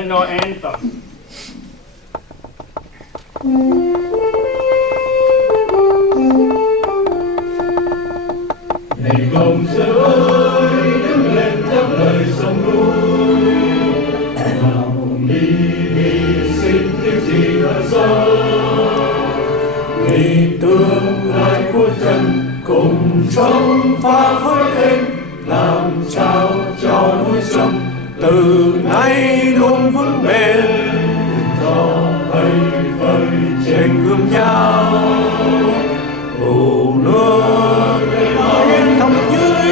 national anthem. Này Cộng sự ơi, đứng lên thắp lời sông núi, nào cùng đi hy sinh những gì đã ra, vì tương lai của dân cùng trong pha với thêm, làm sao cho núi sông từ nay luôn vững bền, cho bay vơi trên gương nhau, ủ nước lên thăm dưới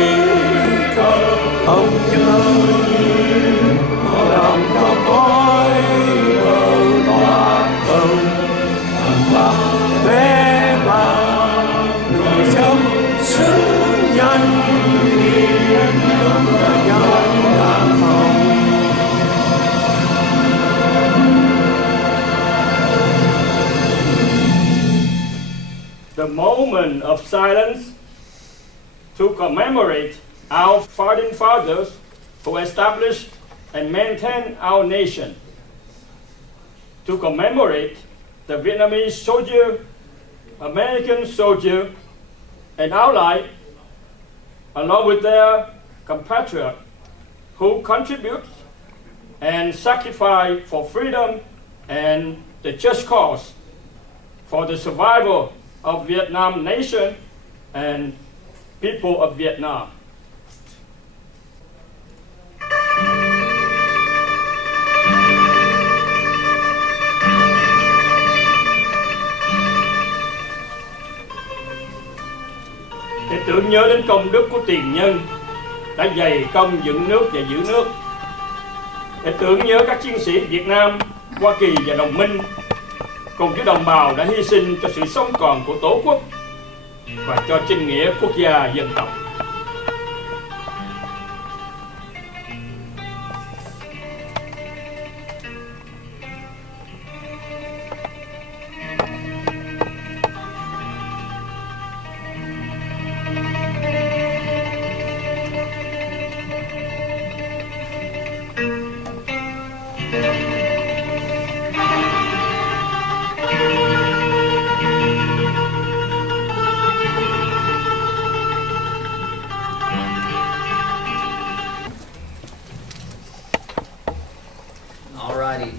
trời ông chơi, làm cho khói bờ tỏa không làm bé vàng người sớm xứng danh The moment of silence to commemorate our founding fathers who established and maintained our nation, to commemorate the Vietnamese soldier, American soldier, and allies, along with their compatriots who contribute and sacrifice for freedom and the just cause for the survival of Vietnam nation and people of Vietnam. Để tưởng nhớ đến công đức của tiền nhân đã dày công dựng nước và giữ nước, để tưởng nhớ các chiến sĩ Việt Nam, Hoa Kỳ và đồng minh cùng với đồng bào đã hy sinh cho sự sống còn của Tổ quốc và cho chính nghĩa quốc gia dân tộc.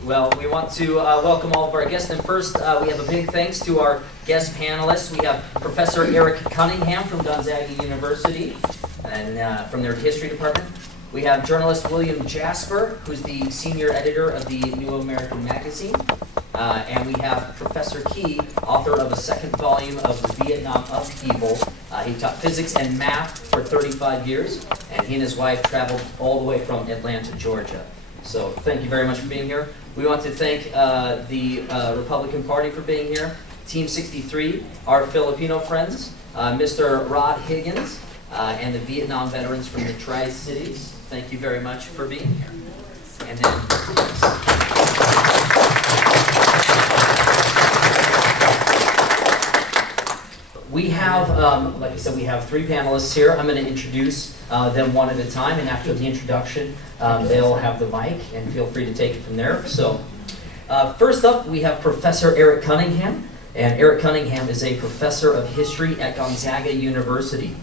Well, we want to welcome all of our guests. And first, we have a big thanks to our guest panelists. We have Professor Eric Cunningham from Gonzaga University, and from their history department. We have journalist William Jasper, who's the senior editor of the New American Magazine. And we have Professor Key, author of a second volume of the Vietnam Upheaval. He taught physics and math for 35 years, and he and his wife traveled all the way from Atlanta, Georgia. So thank you very much for being here. We want to thank the Republican Party for being here, Team 63, our Filipino friends, Mr. Rod Higgins, and the Vietnam veterans from the Tri-Cities. Thank you very much for being here. And then, we have, like I said, we have three panelists here. I'm going to introduce them one at a time, and after the introduction, they'll have the mic, and feel free to take it from there. So, first up, we have Professor Eric Cunningham, and Eric Cunningham is a professor of history at Gonzaga University,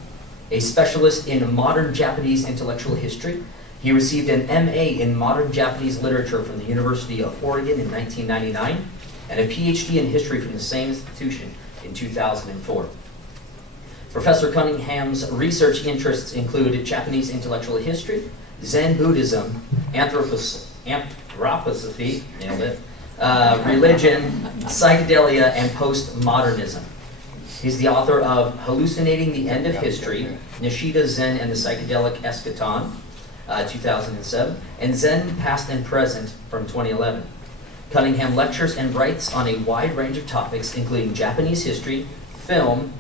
a specialist in modern Japanese intellectual history. He received an MA in modern Japanese literature from the University of Oregon in 1999, and a PhD in history from the same institution in 2004. Professor Cunningham's research interests include Japanese intellectual history, Zen Buddhism, anthroposophy, nailed it, religion, psychedelia, and postmodernism. He's the author of Hallucinating the End of History, Nishida Zen and the Psychedelic Eschaton, 2007, and Zen Past and Present from 2011. Cunningham lectures and writes on a wide range of topics, including Japanese history, film,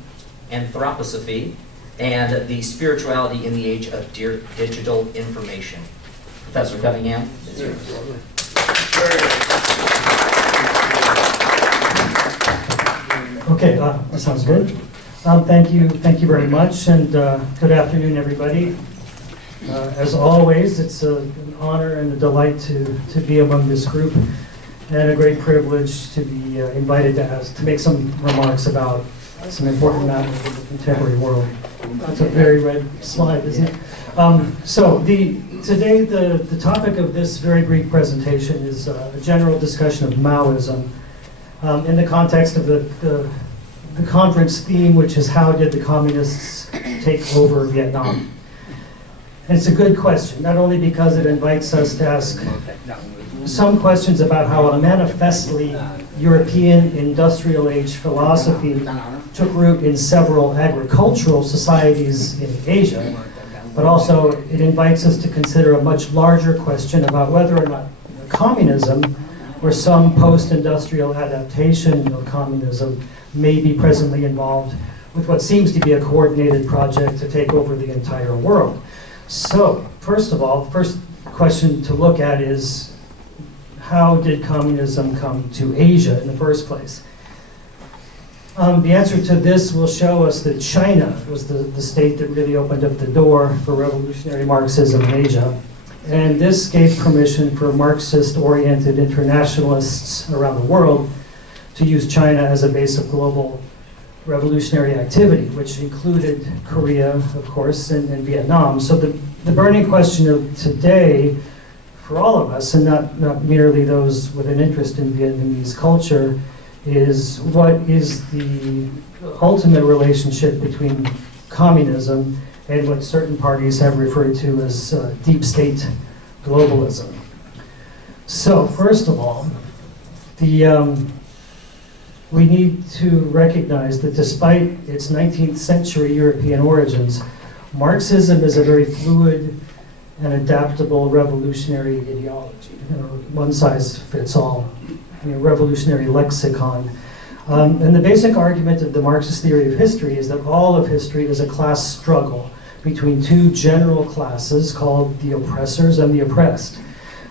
anthroposophy, and the spirituality in the age of digital information. Professor Cunningham, it's yours. Okay, that sounds good. Thank you very much, and good afternoon, everybody. As always, it's an honor and a delight to be among this group, and a great privilege to be invited to make some remarks about some important matters in the contemporary world. That's a very red slide, isn't it? Today the topic of this very brief presentation is a general discussion of Maoism in the context of the conference theme, which is how did the communists take over Vietnam? And it's a good question, not only because it invites us to ask some questions about how a manifestly European industrial age philosophy took root in several agricultural societies in Asia, but also it invites us to consider a much larger question about whether or not communism or some post-industrial adaptation of communism may be presently involved with what seems to be a coordinated project to take over the entire world. So, first of all, the first question to look at is, how did communism come to Asia in the first place? The answer to this will show us that China was the state that really opened up the door for revolutionary Marxism in Asia. And this gave permission for Marxist-oriented internationalists around the world to use China as a base of global revolutionary activity, which included Korea, of course, and Vietnam. So the burning question of today for all of us, and not merely those with an interest in Vietnamese culture, is what is the ultimate relationship between communism and what certain parties have referred to as deep state globalism. So, first of all, we need to recognize that despite its 19th century European origins, Marxism is a very fluid and adaptable revolutionary ideology. One size fits all, revolutionary lexicon. And the basic argument of the Marxist theory of history is that all of history is a class struggle between two general classes called the oppressors and the oppressed.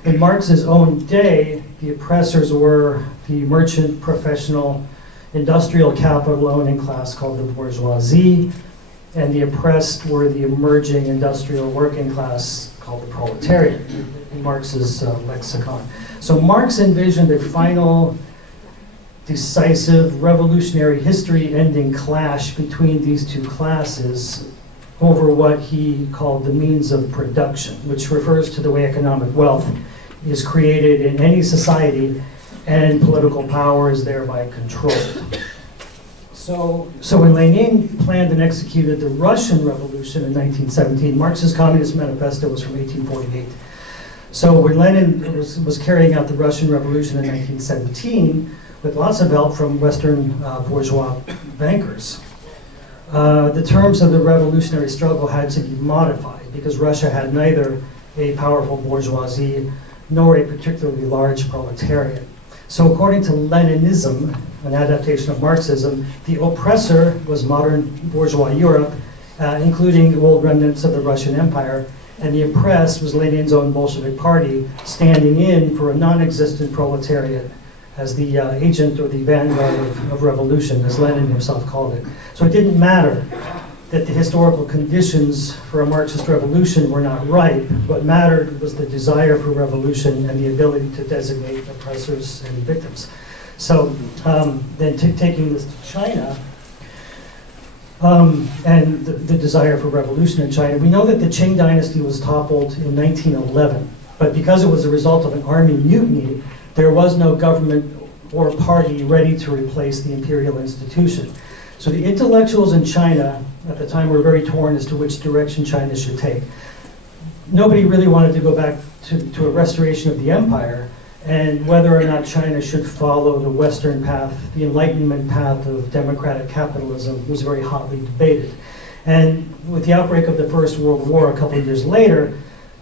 In Marx's own day, the oppressors were the merchant, professional, industrial capital owning class called the bourgeoisie, and the oppressed were the emerging industrial working class called the proletariat in Marx's lexicon. So Marx envisioned a final, decisive, revolutionary, history-ending clash between these two classes over what he called the means of production, which refers to the way economic wealth is created in any society and political power is thereby controlled. So when Lenin planned and executed the Russian Revolution in 1917, Marx's Communist Manifesto was from 1848. So when Lenin was carrying out the Russian Revolution in 1917, with lots of help from Western bourgeois bankers, the terms of the revolutionary struggle had to be modified because Russia had neither a powerful bourgeoisie nor a particularly large proletariat. So according to Leninism, an adaptation of Marxism, the oppressor was modern bourgeois Europe, including old remnants of the Russian Empire, and the oppressed was Lenin's own Bolshevik party, standing in for a non-existent proletariat as the agent or the vanguard of revolution, as Lenin himself called it. So it didn't matter that the historical conditions for a Marxist revolution were not ripe. What mattered was the desire for revolution and the ability to designate oppressors and victims. So then taking this to China, and the desire for revolution in China, we know that the Qing dynasty was toppled in 1911, but because it was a result of an army mutiny, there was no government or party ready to replace the imperial institution. So the intellectuals in China at the time were very torn as to which direction China should take. Nobody really wanted to go back to a restoration of the empire, and whether or not China should follow the Western path, the Enlightenment path of democratic capitalism, was very hotly debated. And with the outbreak of the First World War a couple of years later,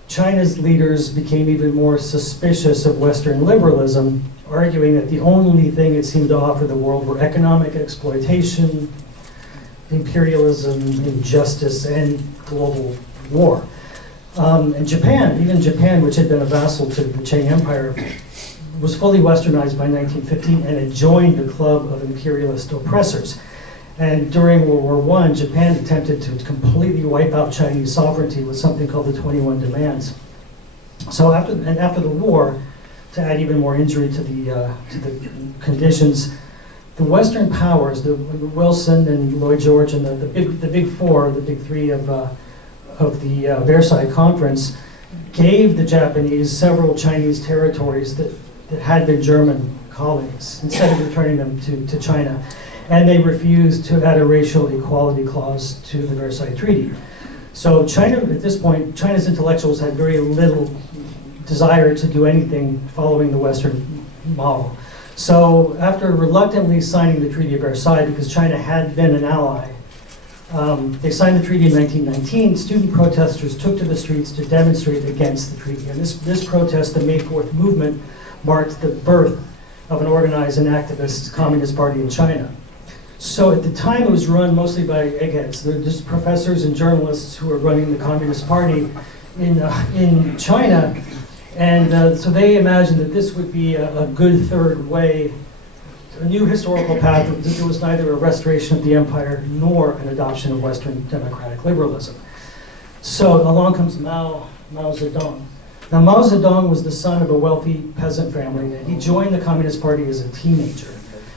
China's leaders became even more suspicious of Western liberalism, arguing that the only thing it seemed to offer the world were economic exploitation, imperialism, injustice, and global war. And Japan, even Japan, which had been a vassal to the Qing Empire, was fully westernized by 1915 and had joined the club of imperialist oppressors. And during World War I, Japan attempted to completely wipe out Chinese sovereignty with something called the 21 Demands. So after the war, to add even more injury to the conditions, the Western powers, the Wilson and Lloyd George and the big four, the big three of the Versailles Conference, gave the Japanese several Chinese territories that had been German colonies instead of returning them to China. And they refused to add a racial equality clause to the Versailles Treaty. So China, at this point, China's intellectuals had very little desire to do anything following the Western model. So after reluctantly signing the Treaty of Versailles, because China had been an ally, they signed the treaty in 1919. Student protesters took to the streets to demonstrate against the treaty. And this protest, the May 4th movement, marked the birth of an organized and activist Communist Party in China. So at the time, it was run mostly by eggheads. They're just professors and journalists who were running the Communist Party in China. And so they imagined that this would be a good third way, a new historical path, that there was neither a restoration of the empire nor an adoption of Western democratic liberalism. So along comes Mao Zedong. Now Mao Zedong was the son of a wealthy peasant family, and he joined the Communist Party as a teenager.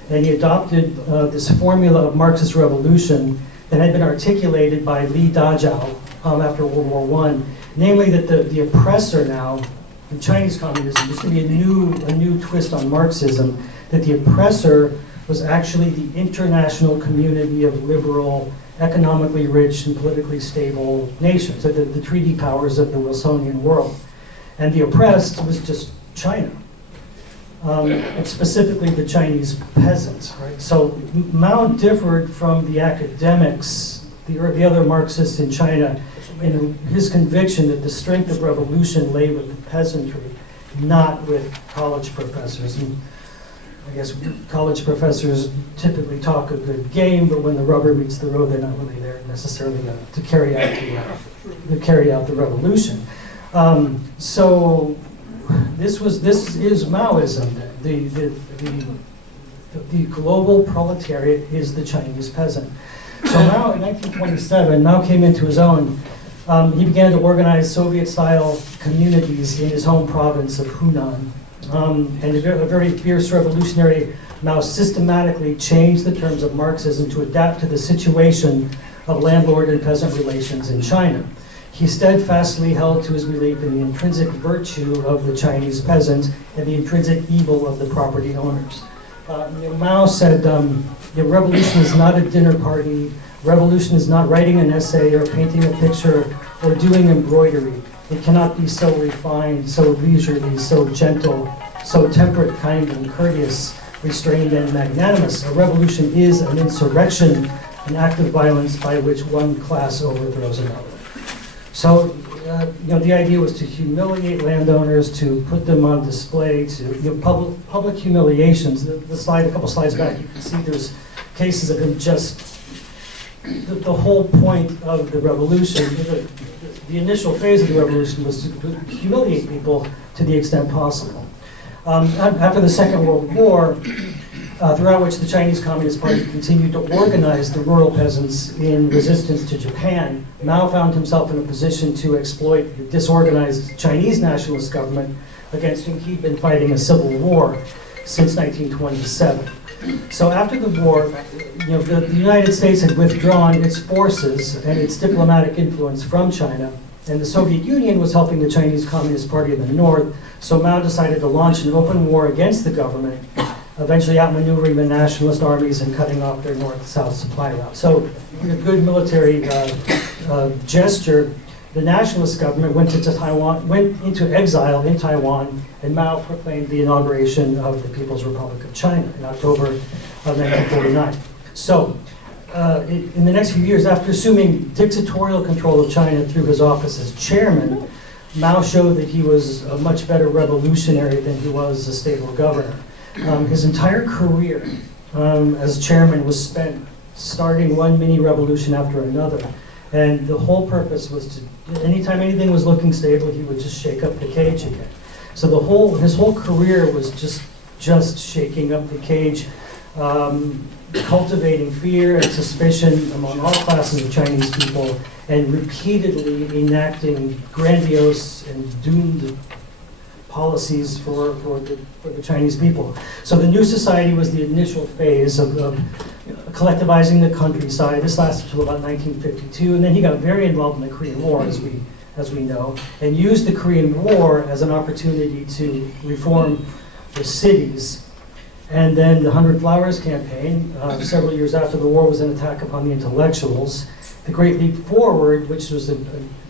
And he adopted this formula of Marxist revolution that had been articulated by Li Dajiao after World War I, namely that the oppressor now, in Chinese communism, there's going to be a new twist on Marxism, that the oppressor was actually the international community of liberal, economically rich, and politically stable nations, so the treaty powers of the Wilsonian world. And the oppressed was just China. And specifically the Chinese peasants, right? So Mao differed from the academics, the other Marxists in China, in his conviction that the strength of revolution lay with the peasantry, not with college professors. And I guess college professors typically talk a good game, but when the rubber meets the road, they're not really there necessarily to carry out the revolution. So this is Maoism. The global proletariat is the Chinese peasant. So Mao, in 1927, Mao came into his own. He began to organize Soviet-style communities in his home province of Hunan. And a very fierce revolutionary, Mao systematically changed the terms of Marxism to adapt to the situation of landlord and peasant relations in China. He steadfastly held to his belief in the intrinsic virtue of the Chinese peasant and the intrinsic evil of the property owners. Mao said, revolution is not a dinner party, revolution is not writing an essay or painting a picture or doing embroidery. It cannot be so refined, so leisurely, so gentle, so temperate, kind, and courteous, restrained, and magnanimous. A revolution is an insurrection, an act of violence by which one class overthrows another. So, the idea was to humiliate landowners, to put them on display, to public humiliations. The slide, a couple slides back, you can see there's cases of him just. The whole point of the revolution, the initial phase of the revolution, was to humiliate people to the extent possible. After the Second World War, throughout which the Chinese Communist Party continued to organize the rural peasants in resistance to Japan, Mao found himself in a position to exploit the disorganized Chinese nationalist government against whom he'd been fighting a civil war since 1927. So after the war, the United States had withdrawn its forces and its diplomatic influence from China, and the Soviet Union was helping the Chinese Communist Party in the north, so Mao decided to launch an open war against the government, eventually outmaneuvering the nationalist armies and cutting off their north-south supply route. So in a good military gesture, the nationalist government went into exile in Taiwan, and Mao proclaimed the inauguration of the People's Republic of China in October of 1949. So in the next few years, after assuming dictatorial control of China through his office as chairman, Mao showed that he was a much better revolutionary than he was a stable governor. His entire career as chairman was spent starting one mini revolution after another. And the whole purpose was to, anytime anything was looking stable, he would just shake up the cage again. So his whole career was just shaking up the cage. cultivating fear and suspicion among all classes of Chinese people, and repeatedly enacting grandiose and doomed policies for the Chinese people. So the new society was the initial phase of collectivizing the countryside. This lasted until about 1952, and then he got very involved in the Korean War, as we know, and used the Korean War as an opportunity to reform the cities. And then the 100 Flowers campaign, several years after the war, was an attack upon the intellectuals. The Great Leap Forward, which was a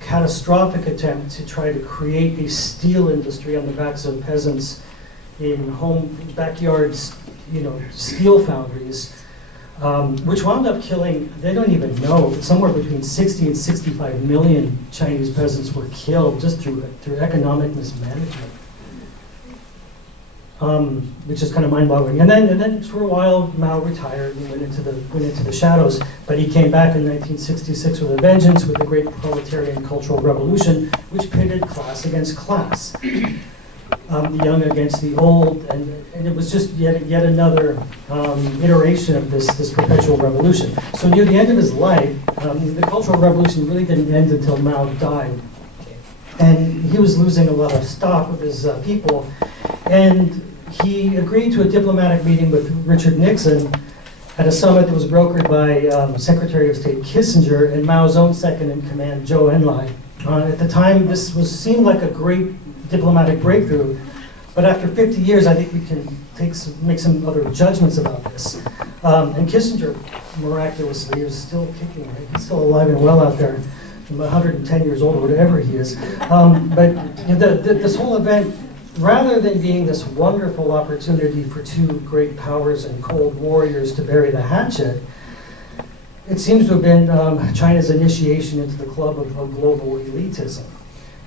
catastrophic attempt to try to create a steel industry on the backs of peasants in backyards, steel foundries, which wound up killing, they don't even know, but somewhere between 60 and 65 million Chinese peasants were killed just through economic mismanagement. Which is kind of mind-boggling. And then for a while, Mao retired and went into the shadows. But he came back in 1966 with a vengeance, with the great proletarian cultural revolution, which pitted class against class, the young against the old, and it was just yet another iteration of this perpetual revolution. So near the end of his life, the cultural revolution really didn't end until Mao died, and he was losing a lot of stock with his people. And he agreed to a diplomatic meeting with Richard Nixon at a summit that was brokered by Secretary of State Kissinger and Mao's own second-in-command, Zhou Enlai. At the time, this seemed like a great diplomatic breakthrough, but after 50 years, I think we can make some other judgments about this. And Kissinger, miraculously, is still kicking, right? He's still alive and well out there, 110 years old, or whatever he is. But this whole event, rather than being this wonderful opportunity for two great powers and cold warriors to bury the hatchet, it seems to have been China's initiation into the club of global elitism.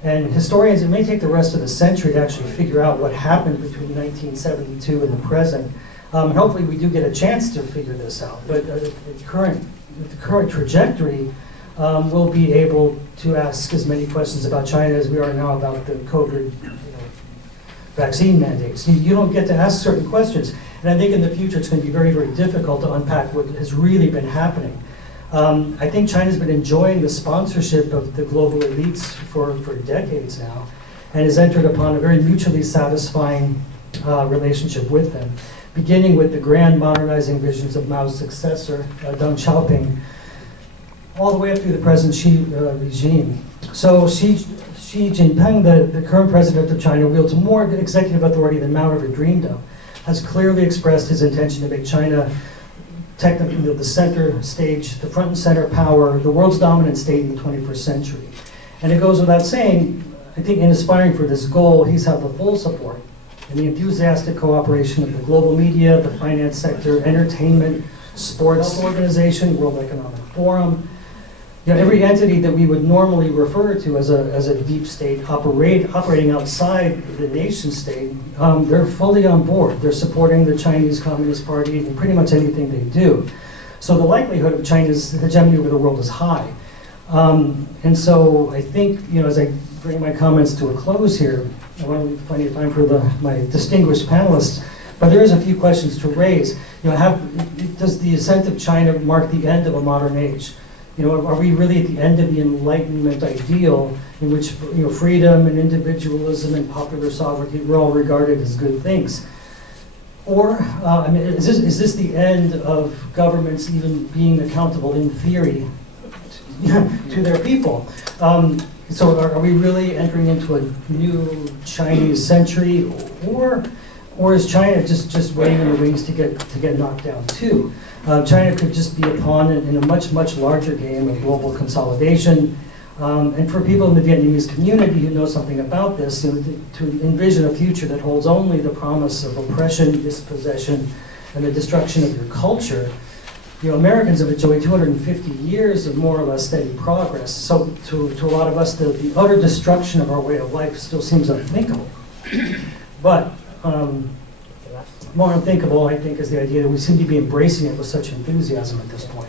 And historians, it may take the rest of the century to actually figure out what happened between 1972 and the present. Hopefully we do get a chance to figure this out, but the current trajectory, we'll be able to ask as many questions about China as we are now about the COVID vaccine mandates. You don't get to ask certain questions. And I think in the future it's going to be very, very difficult to unpack what has really been happening. I think China's been enjoying the sponsorship of the global elites for decades now, and has entered upon a very mutually satisfying relationship with them, beginning with the grand modernizing visions of Mao's successor, Deng Xiaoping, all the way up through the present Xi regime. So Xi Jinping, the current president of China, wields more executive authority than Mao ever dreamed of, has clearly expressed his intention to make China technically the center stage, the front and center power, the world's dominant state in the 21st century. And it goes without saying, I think in aspiring for this goal, he's had the full support and the enthusiastic cooperation of the global media, the finance sector, entertainment, sports organization, World Economic Forum. Every entity that we would normally refer to as a deep state operating outside the nation state, they're fully on board. They're supporting the Chinese Communist Party in pretty much anything they do. So the likelihood of China's hegemony over the world is high. And so I think, as I bring my comments to a close here, I want to leave plenty of time for my distinguished panelists, but there is a few questions to raise. Does the ascent of China mark the end of a modern age? Are we really at the end of the Enlightenment ideal in which freedom and individualism and popular sovereignty were all regarded as good things? Or is this the end of governments even being accountable in theory to their people? So are we really entering into a new Chinese century, or is China just waiting in the wings to get knocked down too? China could just be a pawn in a much, much larger game of global consolidation. And for people in the Vietnamese community who know something about this, to envision a future that holds only the promise of oppression, dispossession, and the destruction of your culture, Americans have enjoyed 250 years of more or less steady progress. So to a lot of us, the utter destruction of our way of life still seems unthinkable. But more unthinkable, I think, is the idea that we seem to be embracing it with such enthusiasm at this point.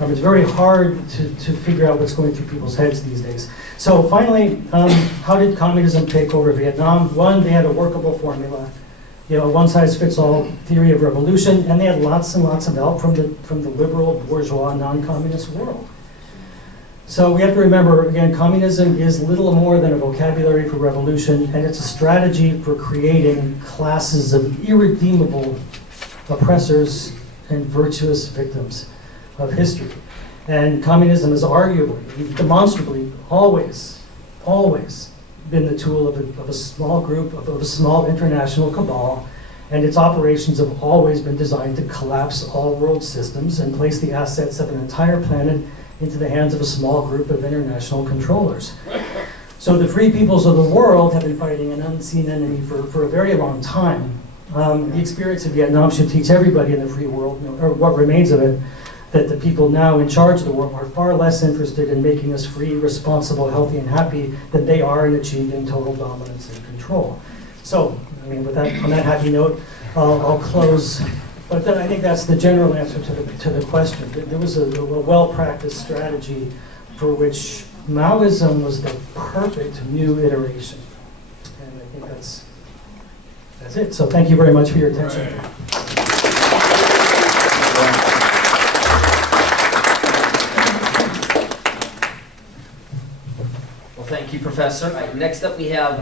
It's very hard to figure out what's going through people's heads these days. So finally, how did communism take over Vietnam? One, they had a workable formula. a one-size-fits-all theory of revolution, and they had lots and lots of help from the liberal, bourgeois, non-communist world. So we have to remember, again, communism is little more than a vocabulary for revolution, and it's a strategy for creating classes of irredeemable oppressors and virtuous victims of history. And communism has arguably, demonstrably, always been the tool of a small group, of a small international cabal, and its operations have always been designed to collapse all world systems and place the assets of an entire planet into the hands of a small group of international controllers. So the free peoples of the world have been fighting an unseen enemy for a very long time. The experience of Vietnam should teach everybody in the free world, or what remains of it, that the people now in charge of the world are far less interested in making us free, responsible, healthy, and happy than they are in achieving total dominance and control. So, I mean, on that happy note, I'll close. But then I think that's the general answer to the question. There was a well-practiced strategy for which Maoism was the perfect new iteration. And I think that's it. So thank you very much for your attention. Thank you, Professor. Next up we have,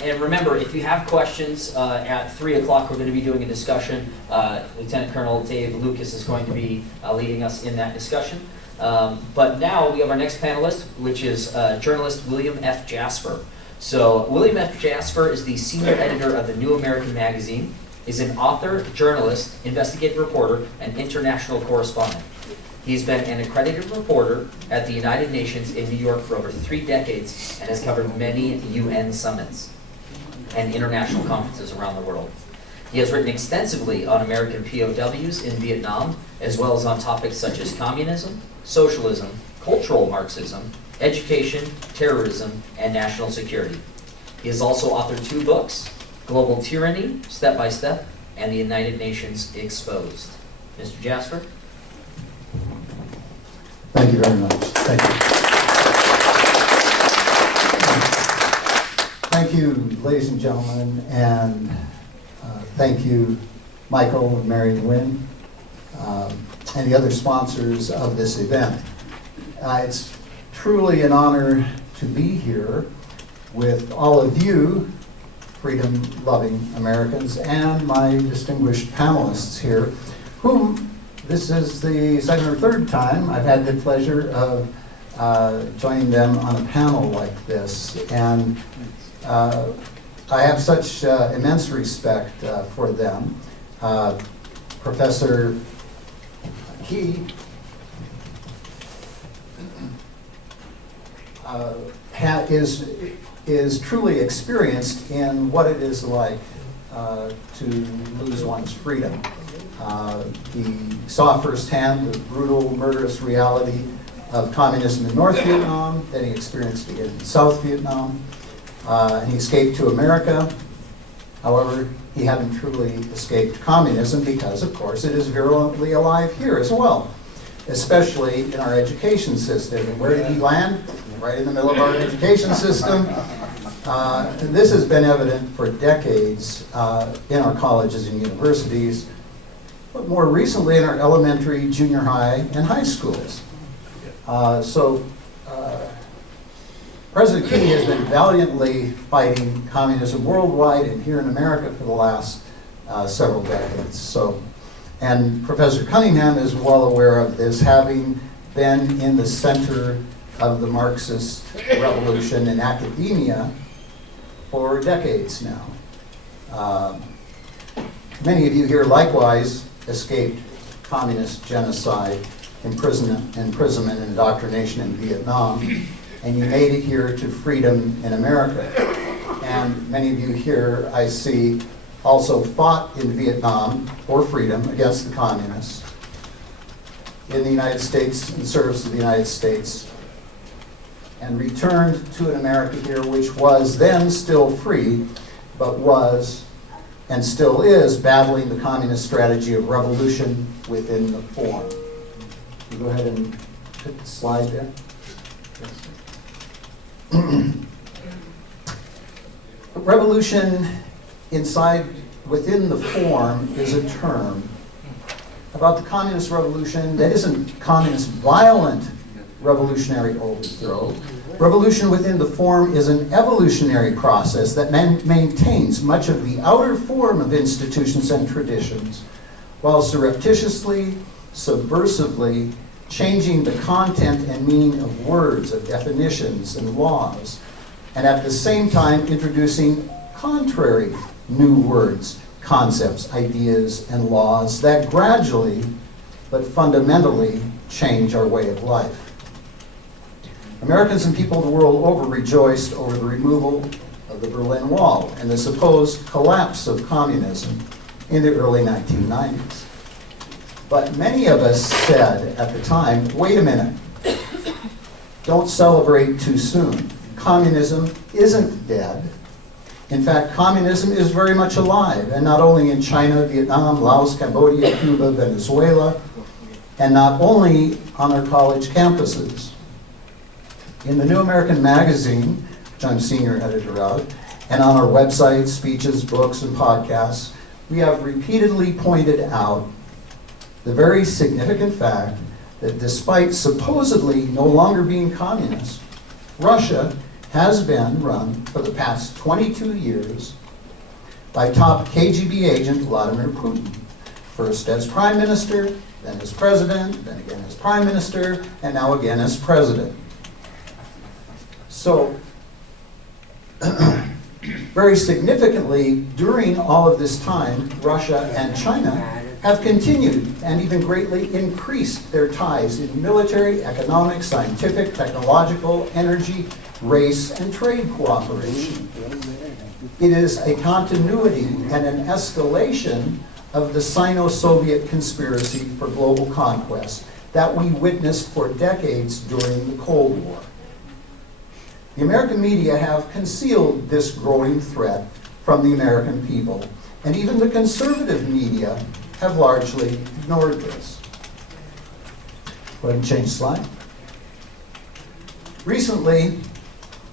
and remember, if you have questions, at 3 o'clock we're going to be doing a discussion. Lieutenant Colonel Dave Lucas is going to be leading us in that discussion. But now we have our next panelist, which is journalist William F. Jasper. So William F. Jasper is the senior editor of the New American Magazine, is an author, journalist, investigative reporter, and international correspondent. He's been an accredited reporter at the United Nations in New York for over 3 decades and has covered many UN summits and international conferences around the world. He has written extensively on American POWs in Vietnam, as well as on topics such as communism, socialism, cultural Marxism, education, terrorism, and national security. He has also authored 2 books, Global Tyranny, Step by Step, and the United Nations Exposed. Mr. Jasper? Thank you very much. Thank you. Thank you, ladies and gentlemen, and thank you, Michael and Mary Nguyen, and the other sponsors of this event. It's truly an honor to be here with all of you, freedom-loving Americans, and my distinguished panelists here, whom this is the 2nd or 3rd time I've had the pleasure of joining them on a panel like this. And I have such immense respect for them. Professor Key is truly experienced in what it is like to lose one's freedom. He saw firsthand the brutal, murderous reality of communism in North Vietnam, then he experienced it in South Vietnam, and he escaped to America. However, he hadn't truly escaped communism because, of course, it is virulently alive here as well, especially in our education system. And where did he land? Right in the middle of our education system. And this has been evident for decades in our colleges and universities, but more recently in our elementary, junior high, and high schools. President Key has been valiantly fighting communism worldwide and here in America for the last several decades. And Professor Cunningham is well aware of this, having been in the center of the Marxist revolution in academia for decades now. Many of you here likewise escaped communist genocide, imprisonment, and indoctrination in Vietnam, and you made it here to freedom in America. And many of you here, I see, also fought in Vietnam for freedom against the communists in the United States, in service of the United States, and returned to an America here which was then still free, but was and still is battling the communist strategy of revolution within the form. You go ahead and hit the slide there. Revolution inside within the form is a term about the communist revolution that isn't communist violent revolutionary overthrow. Revolution within the form is an evolutionary process that maintains much of the outer form of institutions and traditions, while surreptitiously, subversively changing the content and meaning of words, of definitions and laws, and at the same time introducing contrary new words, concepts, ideas, and laws that gradually but fundamentally change our way of life. Americans and people the world over rejoiced over the removal of the Berlin Wall and the supposed collapse of communism in the early 1990s. But many of us said at the time, wait a minute, don't celebrate too soon. Communism isn't dead. In fact, communism is very much alive, and not only in China, Vietnam, Laos, Cambodia, Cuba, Venezuela, and not only on our college campuses. In the New American Magazine, which I'm senior editor of, and on our website, speeches, books, and podcasts, we have repeatedly pointed out the very significant fact that despite supposedly no longer being communist, Russia has been run for the past 22 years by top KGB agent Vladimir Putin, first as prime minister, then as president, then again as prime minister, and now again as president. So, very significantly, during all of this time, Russia and China have continued and even greatly increased their ties in military, economic, scientific, technological, energy, race, and trade cooperation. It is a continuity and an escalation of the Sino-Soviet conspiracy for global conquest that we witnessed for decades during the Cold War. The American media have concealed this growing threat from the American people, and even the conservative media have largely ignored this. Go ahead and change slide. Recently,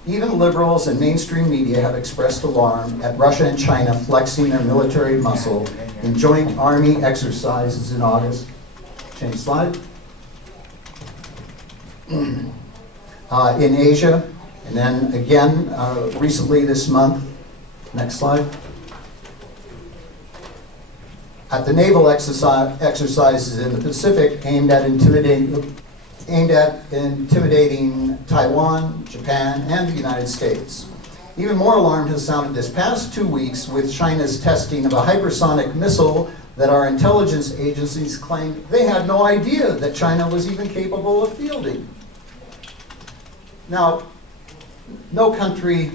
even liberals and mainstream media have expressed alarm at Russia and China flexing their military muscle in joint army exercises in August. Change slide. In Asia, and then again recently this month. Next slide. At the naval exercises in the Pacific aimed at intimidating Taiwan, Japan, and the United States. Even more alarm has sounded this past 2 weeks with China's testing of a hypersonic missile that our intelligence agencies claimed they had no idea that China was even capable of fielding. Now, no country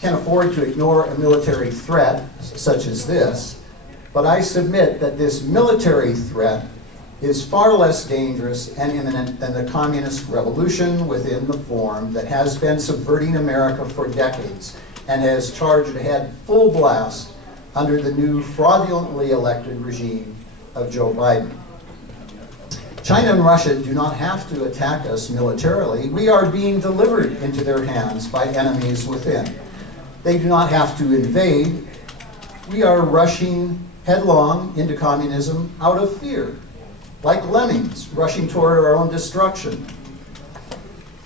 can afford to ignore a military threat such as this, but I submit that this military threat is far less dangerous and imminent than the communist revolution within the form that has been subverting America for decades and has charged ahead full blast under the new fraudulently elected regime of Joe Biden. China and Russia do not have to attack us militarily. We are being delivered into their hands by enemies within. They do not have to invade. We are rushing headlong into communism out of fear, like lemmings rushing toward our own destruction.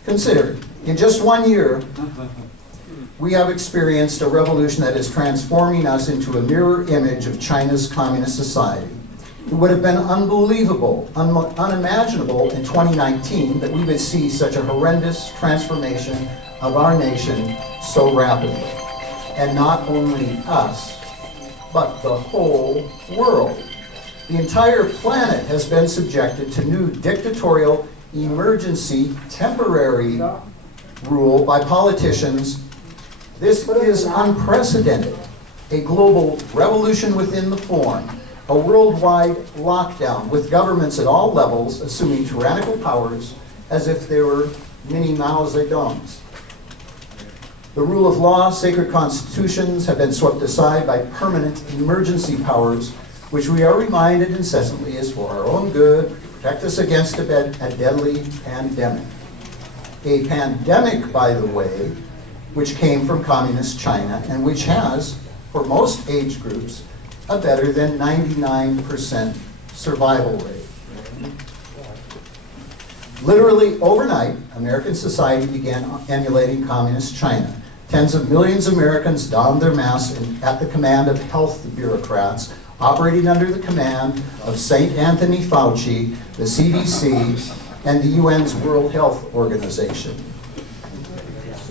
Consider, in just 1 year, we have experienced a revolution that is transforming us into a mirror image of China's communist society. It would have been unbelievable, unimaginable in 2019 that we would see such a horrendous transformation of our nation so rapidly. And not only us, but the whole world. The entire planet has been subjected to new dictatorial, emergency, temporary rule by politicians. This is unprecedented. A global revolution within the form. A worldwide lockdown with governments at all levels assuming tyrannical powers as if they were mini Mao Zedongs. The rule of law, sacred constitutions have been swept aside by permanent emergency powers, which we are reminded incessantly is for our own good, to protect us against a deadly pandemic. A pandemic, by the way, which came from communist China and which has, for most age groups, a better than 99% survival rate. Literally overnight, American society began emulating communist China. Tens of millions of Americans donned their masks at the command of health bureaucrats, operating under the command of St. Anthony Fauci, the CDC, and the UN's World Health Organization.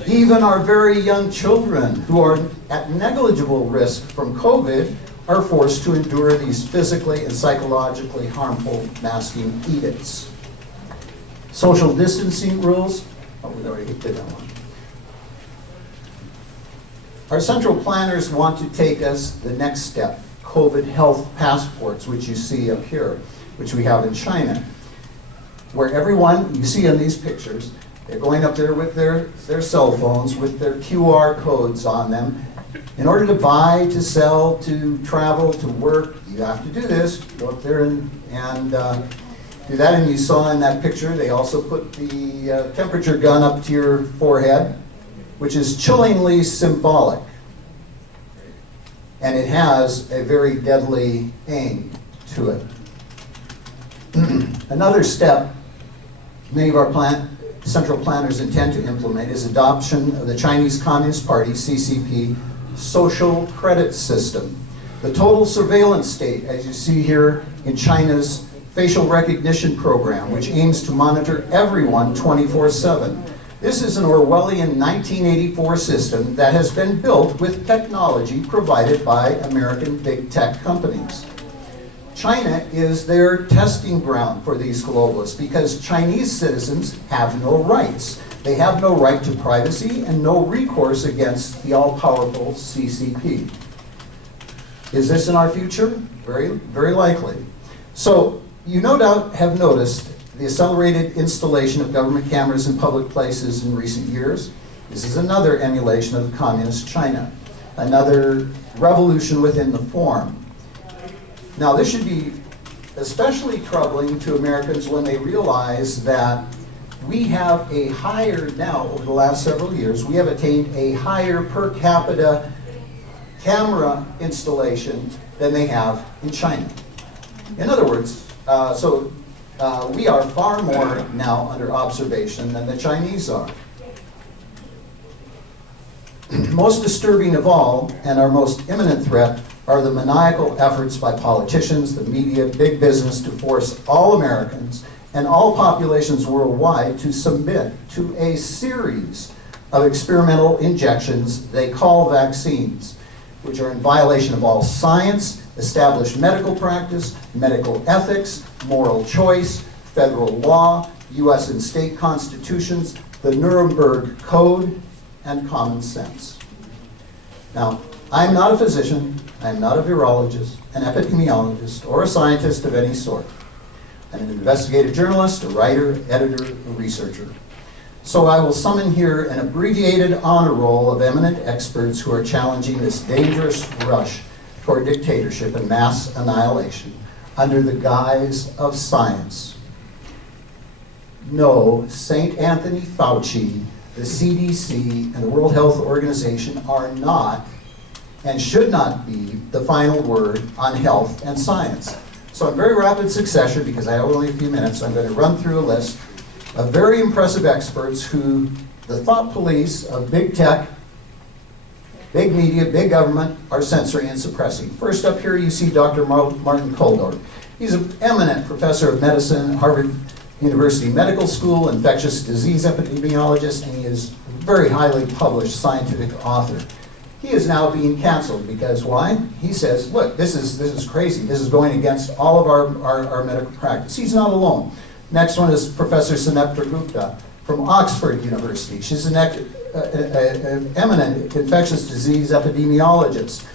Even our very young children who are at negligible risk from COVID are forced to endure these physically and psychologically harmful masking edicts. Social distancing rules, oh, we already did that one. Our central planners want to take us the next step, COVID health passports, which you see up here, which we have in China, where everyone, you see in these pictures, they're going up there with their cell phones, with their QR codes on them. In order to buy, to sell, to travel, to work, you have to do this. Go up there and do that. And you saw in that picture, they also put the temperature gun up to your forehead, which is chillingly symbolic. And it has a very deadly aim to it. Another step many of our central planners intend to implement is adoption of the Chinese Communist Party, CCP, social credit system. The total surveillance state, as you see here in China's facial recognition program, which aims to monitor everyone 24/7. This is an Orwellian 1984 system that has been built with technology provided by American big tech companies. China is their testing ground for these globalists because Chinese citizens have no rights. They have no right to privacy and no recourse against the all-powerful CCP. Is this in our future? Very, very likely. So you no doubt have noticed the accelerated installation of government cameras in public places in recent years. This is another emulation of communist China, another revolution within the form. Now, this should be especially troubling to Americans when they realize that we have a higher, now over the last several years, we have attained a higher per capita camera installation than they have in China. In other words, we are far more now under observation than the Chinese are. Most disturbing of all, and our most imminent threat, are the maniacal efforts by politicians, the media, big business to force all Americans and all populations worldwide to submit to a series of experimental injections they call vaccines, which are in violation of all science, established medical practice, medical ethics, moral choice, federal law, US and state constitutions, the Nuremberg Code, and common sense. Now, I'm not a physician, I'm not a virologist, an epidemiologist, or a scientist of any sort. I'm an investigative journalist, a writer, editor, a researcher. So I will summon here an abbreviated honor roll of eminent experts who are challenging this dangerous rush toward dictatorship and mass annihilation under the guise of science. No, St. Anthony Fauci, the CDC, and the World Health Organization are not and should not be the final word on health and science. So in very rapid succession, because I have only a few minutes, I'm going to run through a list of very impressive experts who the thought police of big tech, big media, big government are censoring and suppressing. First up here you see Dr. Martin Kulldorff. He's an eminent professor of medicine at Harvard University Medical School, infectious disease epidemiologist, and he is a very highly published scientific author. He is now being canceled because why? He says, look, this is crazy. This is going against all of our medical practice. He's not alone. Next one is Professor Sunepta Gupta from Oxford University. She's an eminent infectious disease epidemiologist.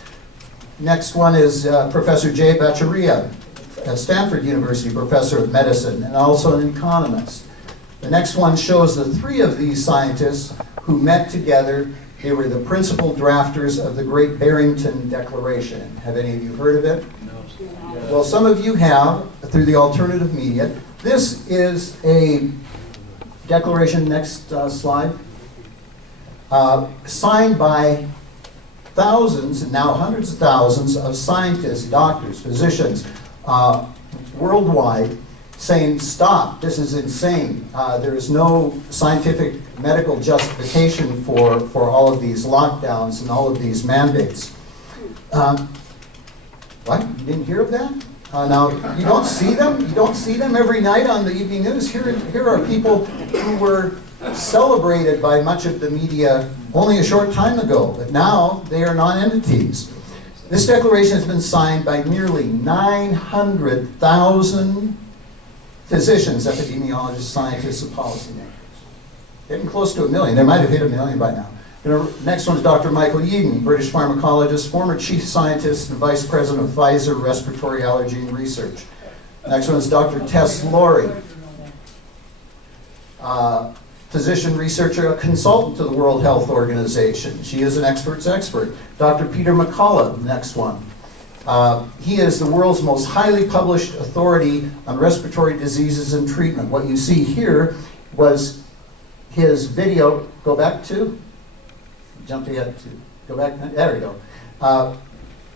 Next one is Professor Jay Bhattacharya, Stanford University professor of medicine and also an economist. The next one shows the three of these scientists who met together. They were the principal drafters of the Great Barrington Declaration. Have any of you heard of it? No. Well, some of you have through the alternative media. This is a declaration, next slide, signed by thousands, and now hundreds of thousands of scientists, doctors, physicians worldwide saying, stop, this is insane. There is no scientific medical justification for all of these lockdowns and all of these mandates. What? You didn't hear of that? Now, you don't see them? You don't see them every night on the evening news? Here are people who were celebrated by much of the media only a short time ago, but now they are non-entities. This declaration has been signed by nearly 900,000 physicians, epidemiologists, scientists, and policymakers. Getting close to 1 million. They might have hit 1 million by now. Next one is Dr. Michael Yeadon, British pharmacologist, former chief scientist and vice president of Pfizer Respiratory Allergy and Research. Next one is Dr. Tess Laurie, physician, researcher, a consultant to the World Health Organization. She is an expert's expert. Dr. Peter McCullough, next one. He is the world's most highly published authority on respiratory diseases and treatment. What you see here was his video, go back to, jump ahead to, go back, there we go.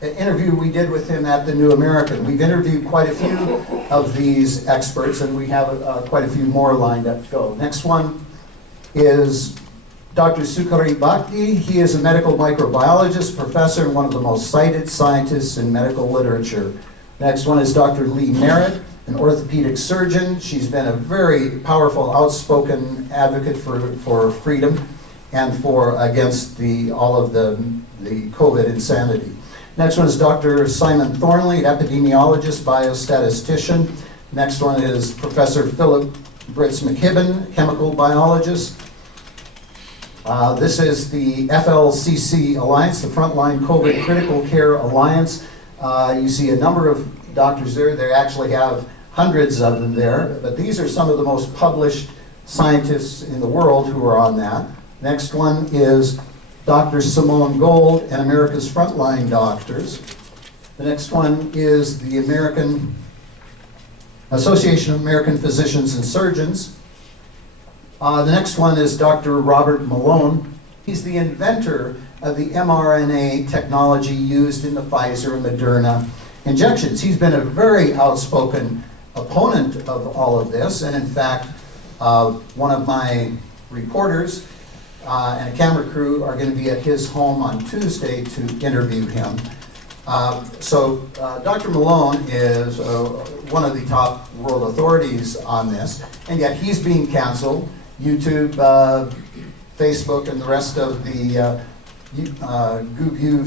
An interview we did with him at the New American. We've interviewed quite a few of these experts, and we have quite a few more lined up to go. Next one is Dr. Sukhari Bhakti. He is a medical microbiologist, professor, and one of the most cited scientists in medical literature. Next one is Dr. Lee Merritt, an orthopedic surgeon. She's been a very powerful, outspoken advocate for freedom and against all of the COVID insanity. Next one is Dr. Simon Thornley, epidemiologist, biostatistician. Next one is Professor Philip Britz McKibben, chemical biologist. This is the FLCC Alliance, the Frontline COVID Critical Care Alliance. You see a number of doctors there. They actually have hundreds of them there, but these are some of the most published scientists in the world who are on that. Next one is Dr. Simone Gold and America's Frontline Doctors. The next one is the American Association of American Physicians and Surgeons. The next one is Dr. Robert Malone. He's the inventor of the mRNA technology used in the Pfizer and Moderna injections. He's been a very outspoken opponent of all of this, and in fact, one of my reporters and a camera crew are going to be at his home on Tuesday to interview him. Dr. Malone is one of the top world authorities on this, and yet he's being canceled. YouTube, Facebook, and the rest of the Google,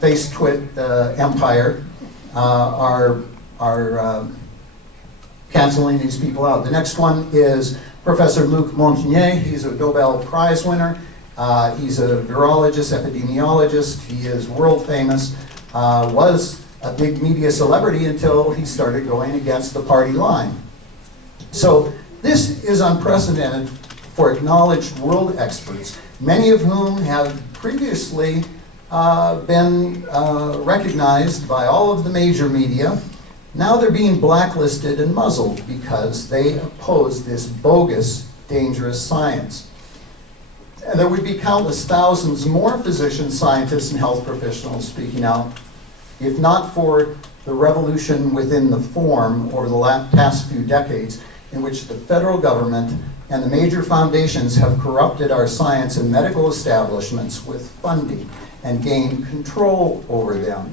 Face-Twit empire are canceling these people out. The next one is Professor Luc Montagnier. He's a Nobel Prize winner. He's a virologist, epidemiologist. He is world famous. Was a big media celebrity until he started going against the party line. So this is unprecedented for acknowledged world experts, many of whom have previously been recognized by all of the major media. Now they're being blacklisted and muzzled because they oppose this bogus, dangerous science. And there would be countless thousands more physicians, scientists, and health professionals speaking out, if not for the revolution within the form over the past few decades in which the federal government and the major foundations have corrupted our science and medical establishments with funding and gained control over them.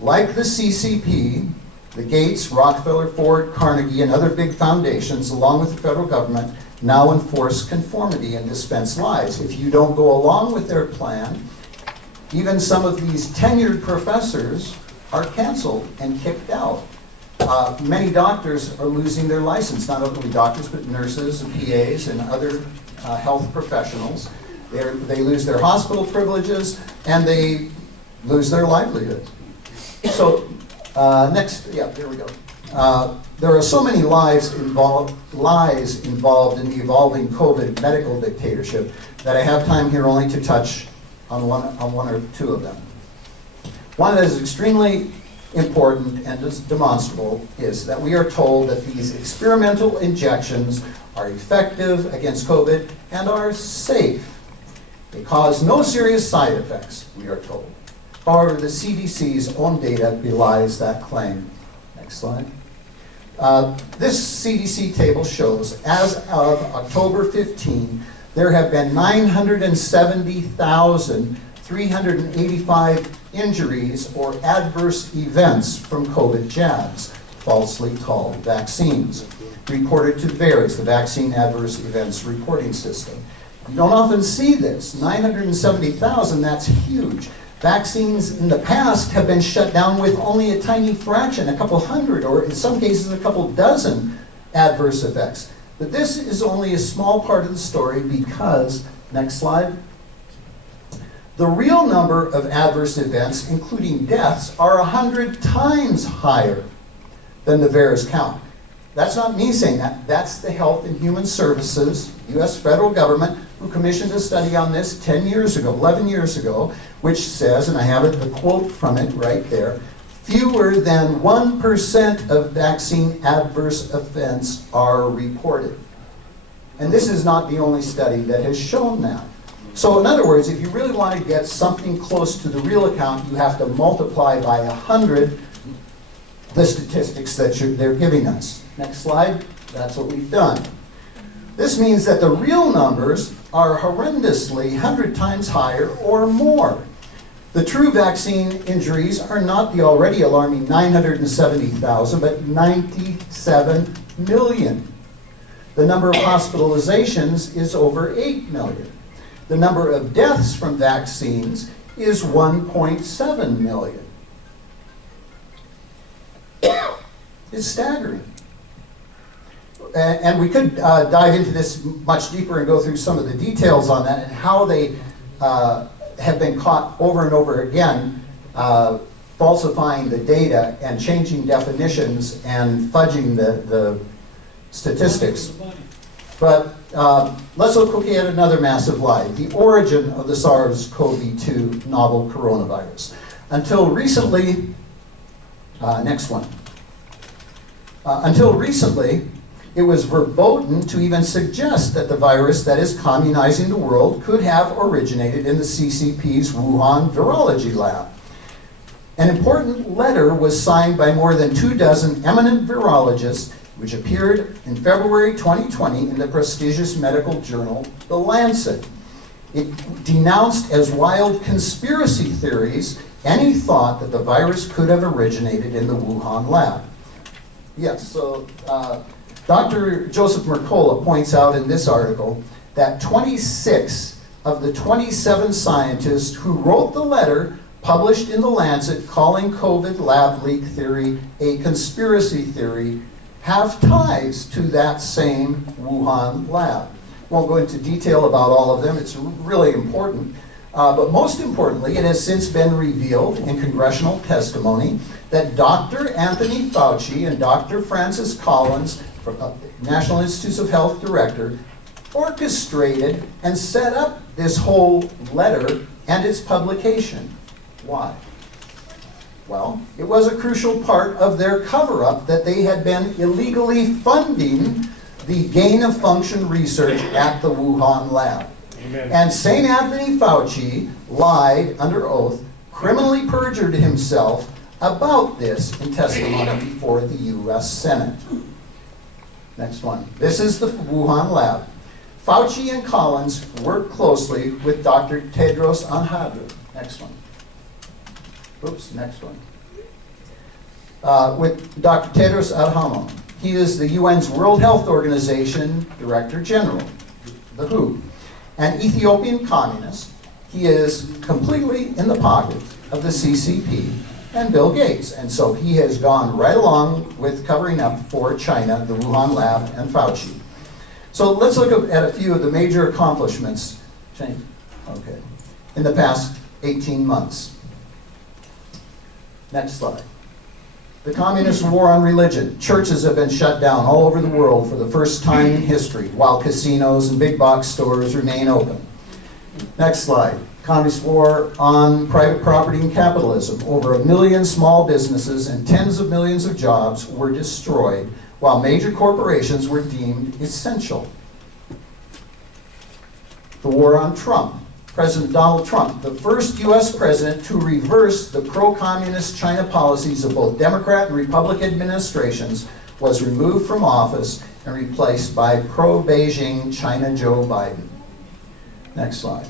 Like the CCP, the Gates, Rockefeller, Ford, Carnegie, and other big foundations, along with the federal government, now enforce conformity and dispense lies. If you don't go along with their plan, even some of these tenured professors are canceled and kicked out. Many doctors are losing their license, not only doctors, but nurses and PAs and other health professionals. They lose their hospital privileges and they lose their livelihood. So there we go. There are so many lies involved in the evolving COVID medical dictatorship that I have time here only to touch on one or two of them. One that is extremely important and is demonstrable is that we are told that these experimental injections are effective against COVID and are safe. They cause no serious side effects, we are told. However, the CDC's own data belies that claim. Next slide. This CDC table shows, as of October 15, there have been 970,385 injuries or adverse events from COVID jabs, falsely called vaccines, reported to VAERS, the Vaccine Adverse Events Reporting System. You don't often see this. 970,000, that's huge. Vaccines in the past have been shut down with only a tiny fraction, a couple hundred, or in some cases a couple dozen adverse effects. But this is only a small part of the story because, next slide, the real number of adverse events, including deaths, are 100 times higher than the VAERS count. That's not me saying that. That's the Health and Human Services, U.S. federal government, who commissioned a study on this 10 years ago, 11 years ago, which says, and I have the quote from it right there, fewer than 1% of vaccine adverse events are reported. And this is not the only study that has shown that. So in other words, if you really want to get something close to the real account, you have to multiply by 100 the statistics that they're giving us. Next slide. That's what we've done. This means that the real numbers are horrendously 100 times higher or more. The true vaccine injuries are not the already alarming 970,000, but 97 million. The number of hospitalizations is over 8 million. The number of deaths from vaccines is 1.7 million. It's staggering. And we could dive into this much deeper and go through some of the details on that and how they have been caught over and over again falsifying the data and changing definitions and fudging the statistics. But let's look quickly at another massive lie, the origin of the SARS-CoV-2 novel coronavirus. Until recently, next one. Until recently, it was verboten to even suggest that the virus that is communizing the world could have originated in the CCP's Wuhan virology lab. An important letter was signed by more than 24 eminent virologists, which appeared in February 2020 in the prestigious medical journal, The Lancet. It denounced as wild conspiracy theories any thought that the virus could have originated in the Wuhan lab. Yes, so Dr. Joseph Mercola points out in this article that 26 of the 27 scientists who wrote the letter published in The Lancet calling COVID lab leak theory a conspiracy theory have ties to that same Wuhan lab. Won't go into detail about all of them, it's really important. But most importantly, it has since been revealed in congressional testimony that Dr. Anthony Fauci and Dr. Francis Collins, National Institutes of Health Director, orchestrated and set up this whole letter and its publication. Why? Well, it was a crucial part of their cover-up that they had been illegally funding the gain-of-function research at the Wuhan lab. Amen. And St. Anthony Fauci lied under oath, criminally perjured himself about this in testimony before the U.S. Senate. Next one. This is the Wuhan lab. Fauci and Collins worked closely with Dr. Tedros Adhanom. Next one. Oops, next one. With Dr. Tedros Adhanom. He is the UN's World Health Organization Director General, the WHO. An Ethiopian communist. He is completely in the pocket of the CCP and Bill Gates. And so he has gone right along with covering up for China, the Wuhan lab, and Fauci. So let's look at a few of the major accomplishments in the past 18 months. Next slide. The communist war on religion. Churches have been shut down all over the world for the first time in history, while casinos and big box stores remain open. Next slide. Communist war on private property and capitalism. Over 1 million small businesses and tens of millions of jobs were destroyed, while major corporations were deemed essential. The war on Trump. President Donald Trump, the first U.S. president to reverse the pro-communist China policies of both Democrat and Republican administrations, was removed from office and replaced by pro-Beijing China Joe Biden. Next slide.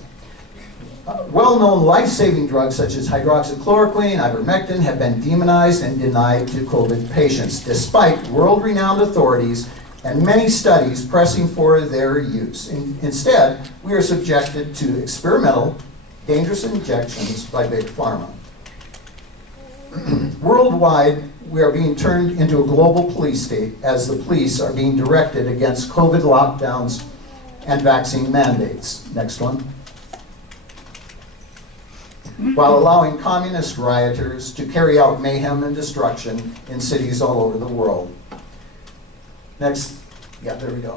Well-known life-saving drugs such as hydroxychloroquine, ivermectin have been demonized and denied to COVID patients, despite world-renowned authorities and many studies pressing for their use. Instead, we are subjected to experimental, dangerous injections by Big Pharma. Worldwide, we are being turned into a global police state as the police are being directed against COVID lockdowns and vaccine mandates. Next one. While allowing communist rioters to carry out mayhem and destruction in cities all over the world. Next, yeah, there we go.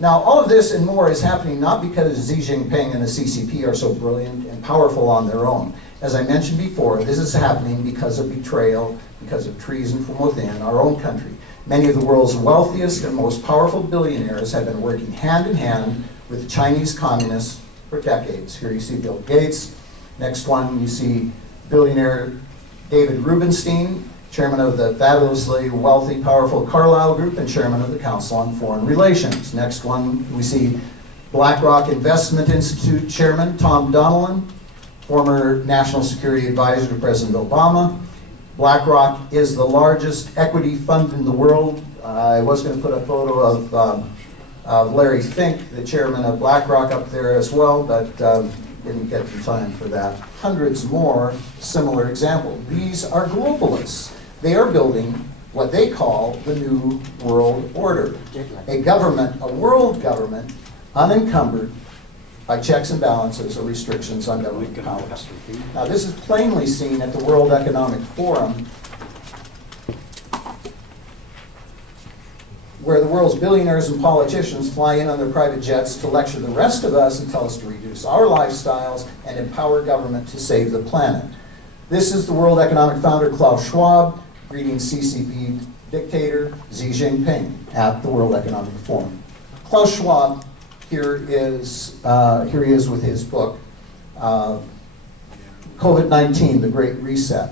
Now, all of this and more is happening not because Xi Jinping and the CCP are so brilliant and powerful on their own. As I mentioned before, this is happening because of betrayal, because of treason from within our own country. Many of the world's wealthiest and most powerful billionaires have been working hand in hand with the Chinese communists for decades. Here you see Bill Gates. Next one, you see billionaire David Rubenstein, chairman of the fabulously wealthy, powerful Carlyle Group and chairman of the Council on Foreign Relations. Next one, we see BlackRock Investment Institute chairman Tom Donilon, former national security advisor to President Obama. BlackRock is the largest equity fund in the world. I was going to put a photo of Larry Fink, the chairman of BlackRock, up there as well, but didn't get the time for that. Hundreds more similar examples. These are globalists. They are building what they call the New World Order. A government, a world government, unencumbered by checks and balances or restrictions on government powers. Now, this is plainly seen at the World Economic Forum, where the world's billionaires and politicians fly in on their private jets to lecture the rest of us and tell us to reduce our lifestyles and empower government to save the planet. This is the World Economic founder Klaus Schwab greeting CCP dictator Xi Jinping at the World Economic Forum. Klaus Schwab, here he is with his book, COVID-19, The Great Reset.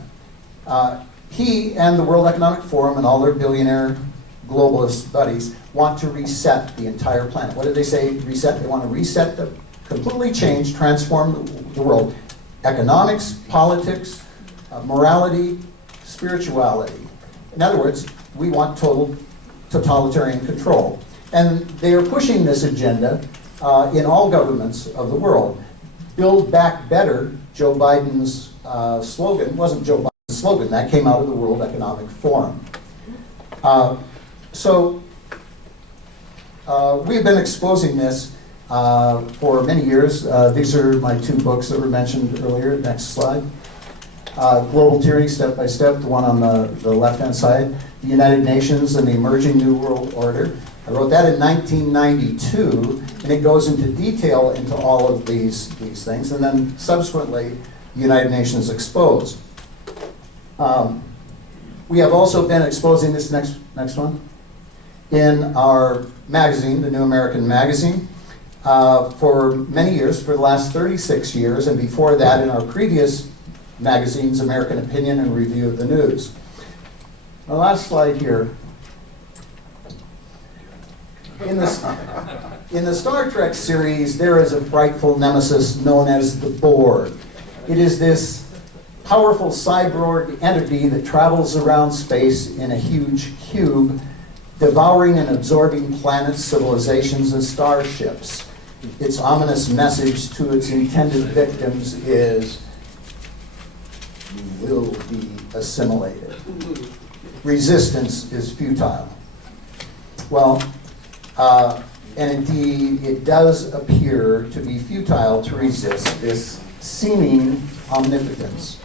He and the World Economic Forum and all their billionaire globalist buddies want to reset the entire planet. What did they say? Reset? They want to reset, completely change, transform the world. Economics, politics, morality, spirituality. In other words, we want total totalitarian control. And they are pushing this agenda in all governments of the world. Build Back Better, Joe Biden's slogan, wasn't Joe Biden's slogan, that came out of the World Economic Forum. We've been exposing this for many years. These are my two books that were mentioned earlier. Next slide. Global Tyranny, Step by Step, the one on the left-hand side. The United Nations and the Emerging New World Order. I wrote that in 1992, and it goes into detail into all of these things, and then subsequently, the United Nations Exposed. We have also been exposing this next one in our magazine, the New American Magazine, for many years, for the last 36 years, and before that in our previous magazines, American Opinion and Review of the News. The last slide here. In the Star Trek series, there is a frightful nemesis known as the Borg. It is this powerful cyborg entity that travels around space in a huge cube, devouring and absorbing planets, civilizations, and starships. Its ominous message to its intended victims is, you will be assimilated. Resistance is futile. Well, and indeed, it does appear to be futile to resist this seeming omnipotence.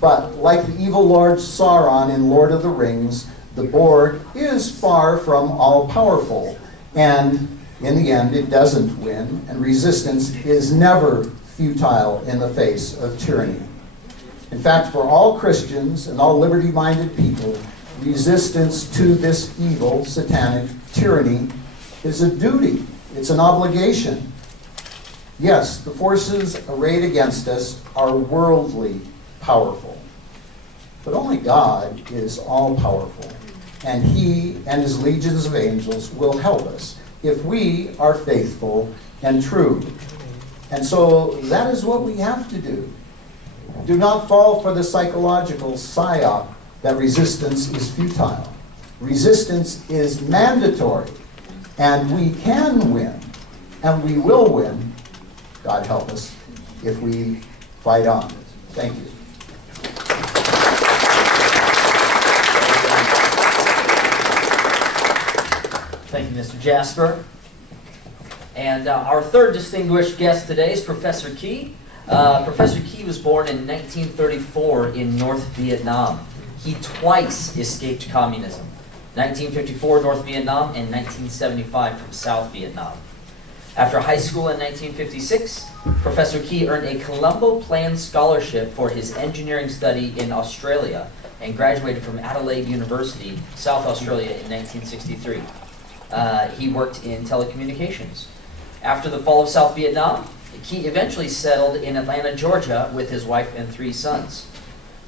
But like the evil Lord Sauron in Lord of the Rings, the Borg is far from all-powerful. And in the end, it doesn't win, and resistance is never futile in the face of tyranny. In fact, for all Christians and all liberty-minded people, resistance to this evil, satanic tyranny is a duty. It's an obligation. Yes, the forces arrayed against us are worldly powerful, but only God is all-powerful, and He and His legions of angels will help us if we are faithful and true. And so that is what we have to do. Do not fall for the psychological psyop that resistance is futile. Resistance is mandatory, and we can win, and we will win, God help us, if we fight on. Thank you. Thank you, Mr. Jasper. And our third distinguished guest today is Professor Key. Professor Key was born in 1934 in North Vietnam. He twice escaped communism. 1954 North Vietnam and 1975 from South Vietnam. After high school in 1956, Professor Key earned a Colombo Plan scholarship for his engineering study in Australia and graduated from Adelaide University, South Australia in 1963. He worked in telecommunications. After the fall of South Vietnam, Key eventually settled in Atlanta, Georgia with his wife and 3 sons.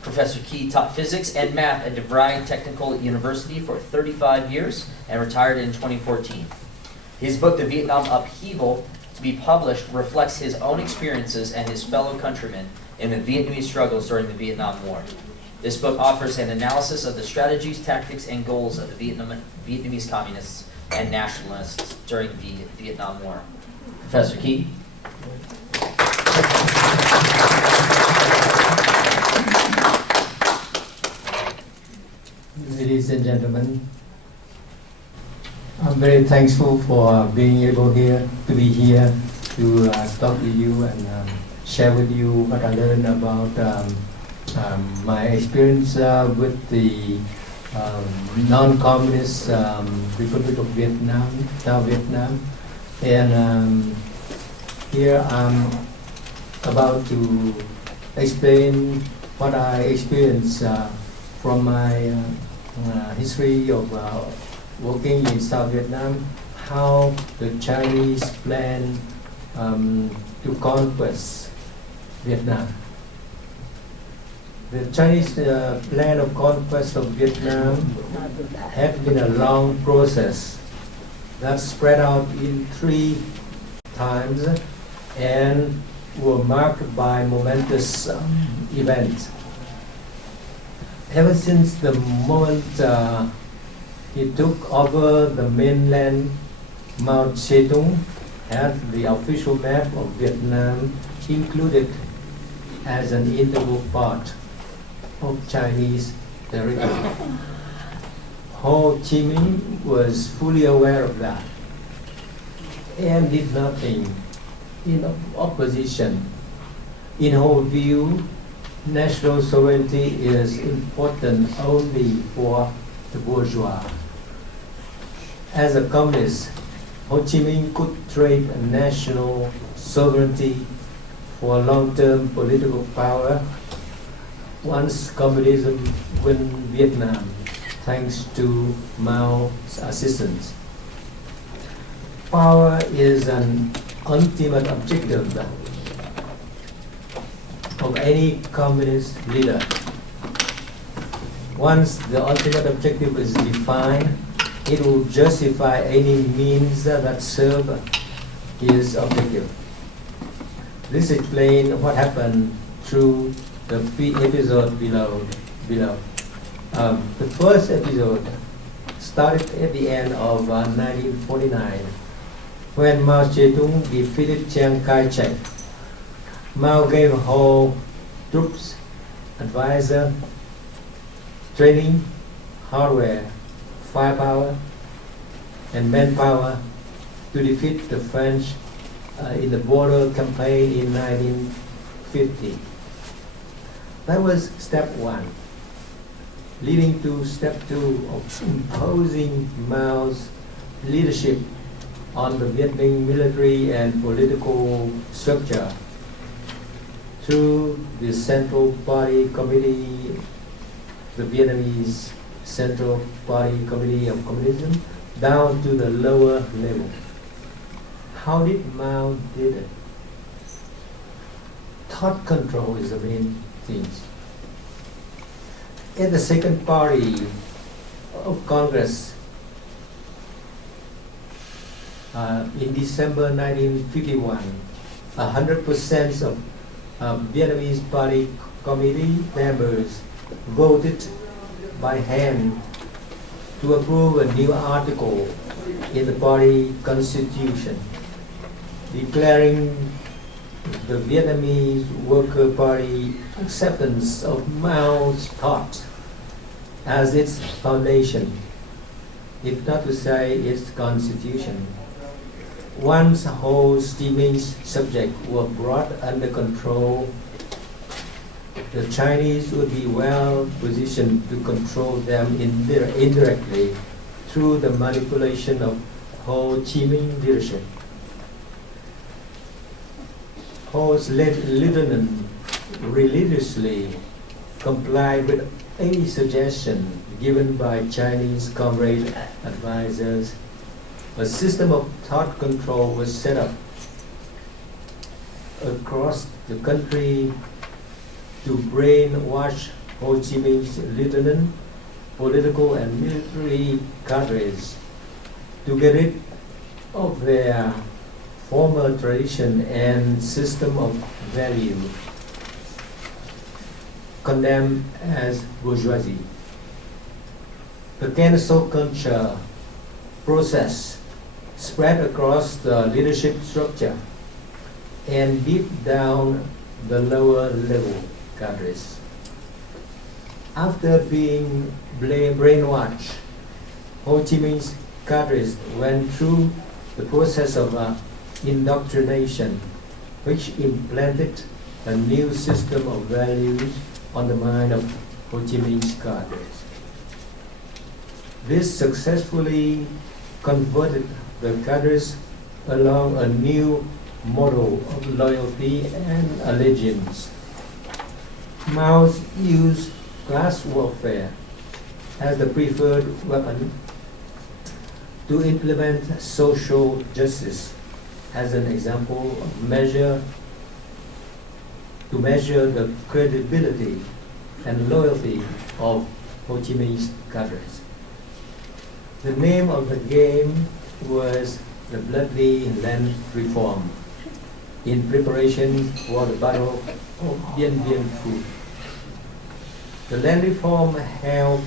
Professor Key taught physics and math at DeVry Technical University for 35 years and retired in 2014. His book, The Vietnam Upheaval, to be published, reflects his own experiences and his fellow countrymen in the Vietnamese struggles during the Vietnam War. This book offers an analysis of the strategies, tactics, and goals of the Vietnamese communists and nationalists during the Vietnam War. Professor Key. Ladies and gentlemen, I'm very thankful for being able to be here to talk to you and share with you what I learned about my experience with the non-communist Republic of Vietnam, South Vietnam, and here I'm about to explain what I experienced from my history of working in South Vietnam, how the Chinese plan to conquest Vietnam. The Chinese plan of conquest of Vietnam had been a long process that spread out in 3 times and were marked by momentous events. Ever since the moment he took over the mainland, Mao Zedong had the official map of Vietnam included as an integral part of Chinese territory. Ho Chi Minh was fully aware of that and did nothing in opposition. In her view, national sovereignty is important only for the bourgeois. As a communist, Ho Chi Minh could trade national sovereignty for long-term political power once communism win Vietnam, thanks to Mao's assistance. Power is an ultimate objective of any communist leader. Once the ultimate objective is defined, it will justify any means that serve his objective. This explains what happened through the episode below. The first episode started at the end of 1949, when Mao Zedong defeated Chiang Kai-shek. Mao gave Ho troops, advisor, training, hardware, firepower, and manpower to defeat the French in the border campaign in 1950. That was step 1, leading to step 2 of imposing Mao's leadership on the Vietnamese military and political structure through the Central Party Committee, the Vietnamese Central Party Committee of Communism, down to the lower level. How did Mao did it? thought control is the main thing. In the second party of Congress, in December 1951, 100% of Vietnamese party committee members voted by hand to approve a new article in the party constitution declaring the Vietnamese Worker Party acceptance of Mao's thought as its foundation, if not to say its constitution. Once Ho Chi Minh's subjects were brought under control, the Chinese would be well positioned to control them indirectly through the manipulation of Ho Chi Minh leadership. Ho's lieutenant religiously complied with any suggestion given by Chinese comrade advisors. A system of thought control was set up across the country to brainwash Ho Chi Minh's lieutenant, political and military cadres to get rid of their former tradition and system of value, condemned as bourgeoisie. The cancel culture process spread across the leadership structure and deep down the lower level cadres. After being brainwashed, Ho Chi Minh's cadres went through the process of indoctrination, which implanted a new system of values on the mind of Ho Chi Minh's cadres. This successfully converted the cadres along a new model of loyalty and allegiance. Mao used class warfare as the preferred weapon to implement social justice as an example of to measure the credibility and loyalty of Ho Chi Minh's cadres. The name of the game was the Bloody Land Reform, in preparation for the Battle of Dien Bien Phu. The land reform held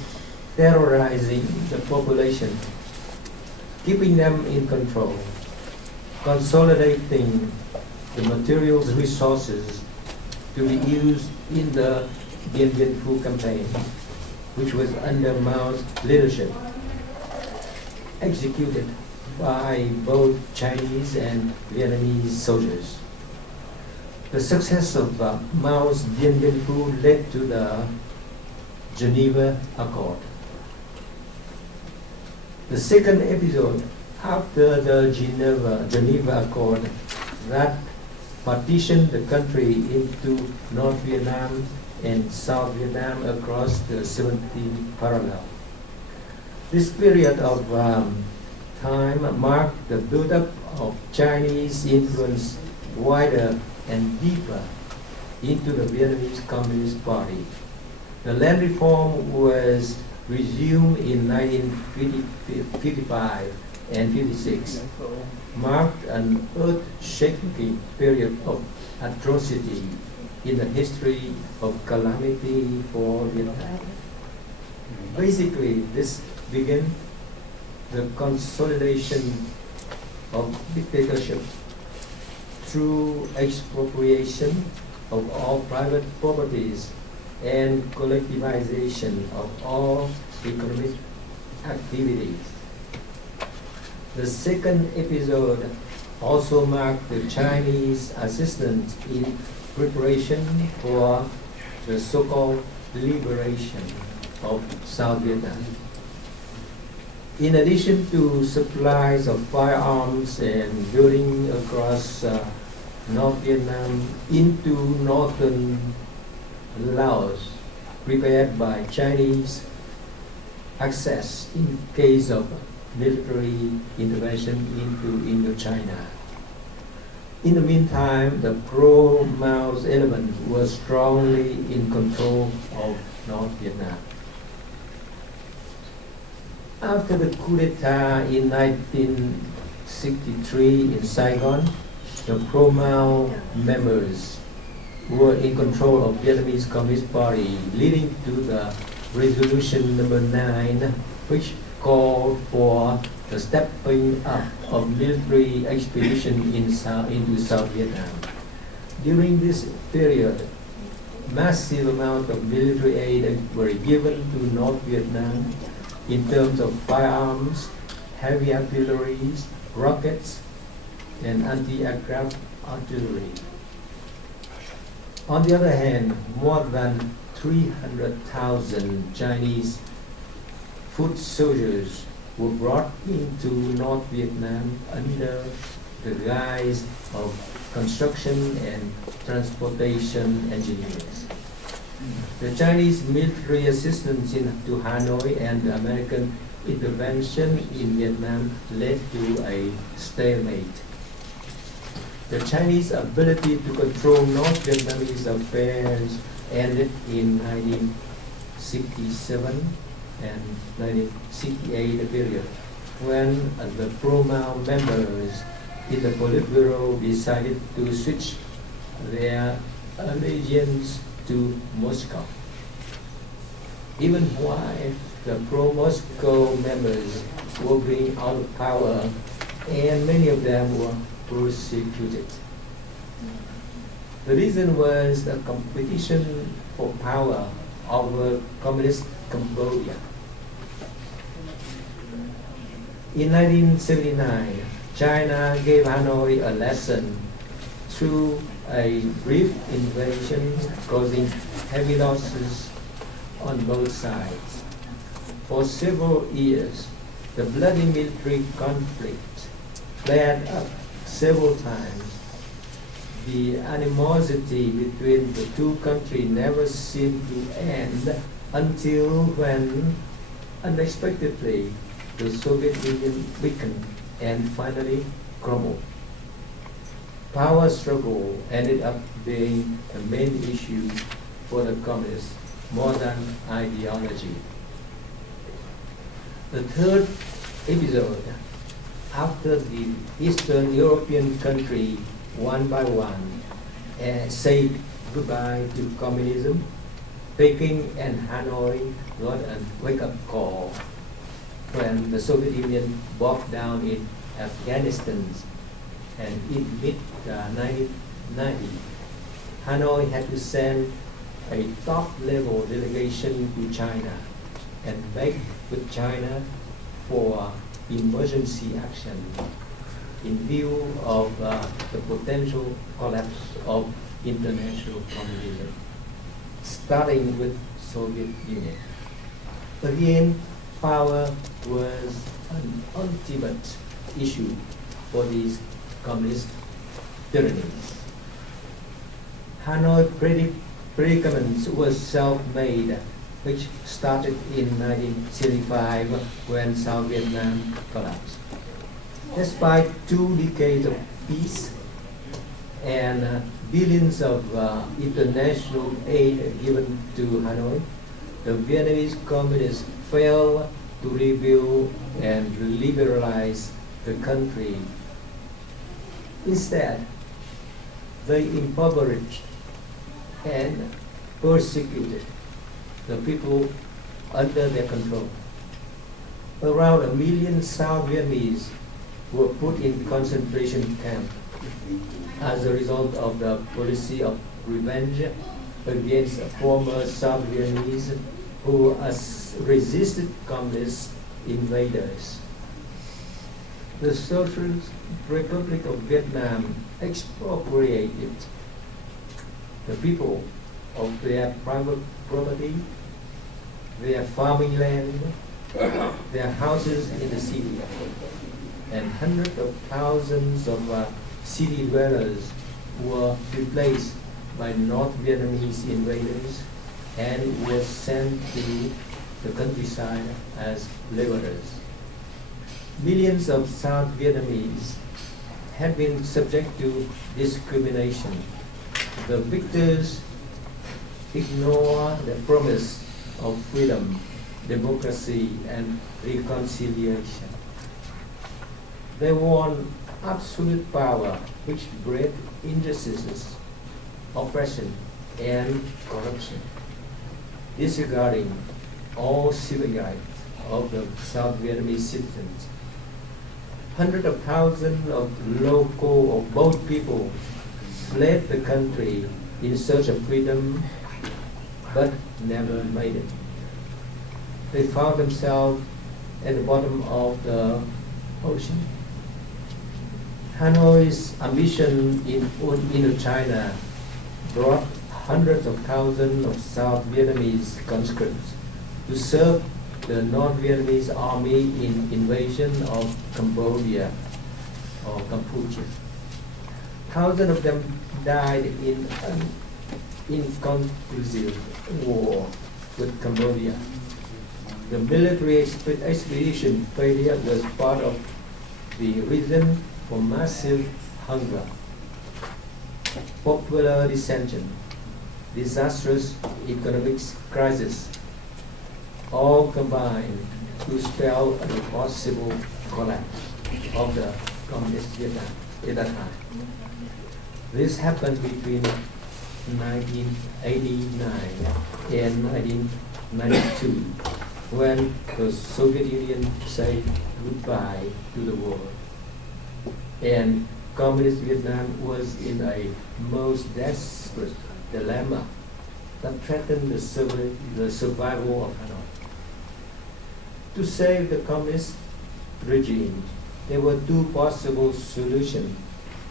terrorizing the population, keeping them in control, consolidating the materials resources to be used in the Dien Bien Phu campaign, which was under Mao's leadership, executed by both Chinese and Vietnamese soldiers. The success of Mao's Dien Bien Phu led to the Geneva Accord. The second episode after the Geneva Accord that partitioned the country into North Vietnam and South Vietnam across the 17th parallel. This period of time marked the build-up of Chinese influence wider and deeper into the Vietnamese Communist Party. The land reform was resumed in 1955 and 56, marked an earth-shaking period of atrocity in the history of calamity for Vietnam. Basically, this began the consolidation of dictatorship through expropriation of all private properties and collectivization of all economic activities. The second episode also marked the Chinese assistance in preparation for the so-called liberation of South Vietnam. In addition to supplies of firearms and building across North Vietnam into northern Laos, prepared by Chinese access in case of military intervention into Indochina. In the meantime, the pro-Mao's element was strongly in control of North Vietnam. After the coup d'etat in 1963 in Saigon, the pro-Mao members were in control of Vietnamese Communist Party, leading to the resolution number 9, which called for the stepping up of military expedition into South Vietnam. During this period, massive amount of military aid were given to North Vietnam in terms of firearms, heavy artillery, rockets, and anti-aircraft artillery. On the other hand, more than 300,000 Chinese foot soldiers were brought into North Vietnam under the guise of construction and transportation engineers. The Chinese military assistance to Hanoi and the American intervention in Vietnam led to a stalemate. The Chinese ability to control North Vietnamese affairs ended in 1967 and 1968 period, when the pro-Mao members in the Politburo decided to switch their allegiance to Moscow. Even while the pro-Moscow members were being out of power, and many of them were persecuted. The reason was the competition for power over communist Cambodia. In 1979, China gave Hanoi a lesson through a brief invasion causing heavy losses on both sides. For several years, the bloody military conflict flared up several times. The animosity between the two countries never seemed to end until when, unexpectedly, the Soviet Union weakened and finally crumbled. Power struggle ended up being the main issue for the communists more than ideology. The third episode, after the Eastern European country one by one said goodbye to communism, Peking and Hanoi got a wake-up call when the Soviet Union bogged down in Afghanistan, and in mid-1990, Hanoi had to send a top-level delegation to China and beg with China for emergency action in view of the potential collapse of international communism, starting with Soviet Union. Again, power was an ultimate issue for these communist tyrannies. Hanoi predicament was self-made, which started in 1975 when South Vietnam collapsed. Despite 2 decades of peace and billions of international aid given to Hanoi, the Vietnamese communists failed to rebuild and liberalize the country. Instead, they impoverished and persecuted the people under their control. Around 1 million South Vietnamese were put in concentration camps as a result of the policy of revenge against former South Vietnamese who resisted communist invaders. The Socialist Republic of Vietnam expropriated the people of their private property, their farming land, their houses in the city, and hundreds of thousands of city dwellers were replaced by North Vietnamese invaders and were sent to the countryside as laborers. Millions of South Vietnamese had been subject to discrimination. The victors ignore the promise of freedom, democracy, and reconciliation. They want absolute power, which bred injustices, oppression, and corruption, disregarding all civil rights of the South Vietnamese citizens. Hundreds of thousands of local or boat people fled the country in search of freedom, but never made it. They found themselves at the bottom of the ocean. Hanoi's ambition in Indochina brought hundreds of thousands of South Vietnamese conscripts to serve the North Vietnamese army in invasion of Cambodia or Cambodia. Thousands of them died in an inconclusive war with Cambodia. The military expedition failure was part of the reason for massive hunger, popular dissension, disastrous economic crisis, all combined to spell a possible collapse of the communist Vietnam at that time. This happened between 1989 and 1992, when the Soviet Union said goodbye to the world. And communist Vietnam was in a most desperate dilemma that threatened the survival of Hanoi. To save the communist regime, there were two possible solutions.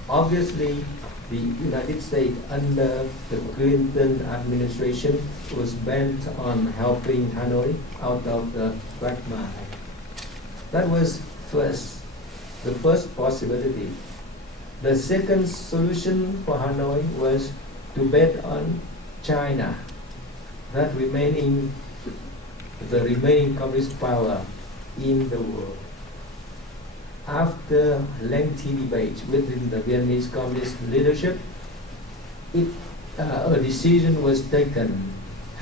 Obviously, the United States under the Clinton administration was bent on helping Hanoi out of the quagmire. That was the first possibility. The second solution for Hanoi was to bet on China, the remaining communist power in the world. After lengthy debates within the Vietnamese communist leadership, a decision was taken.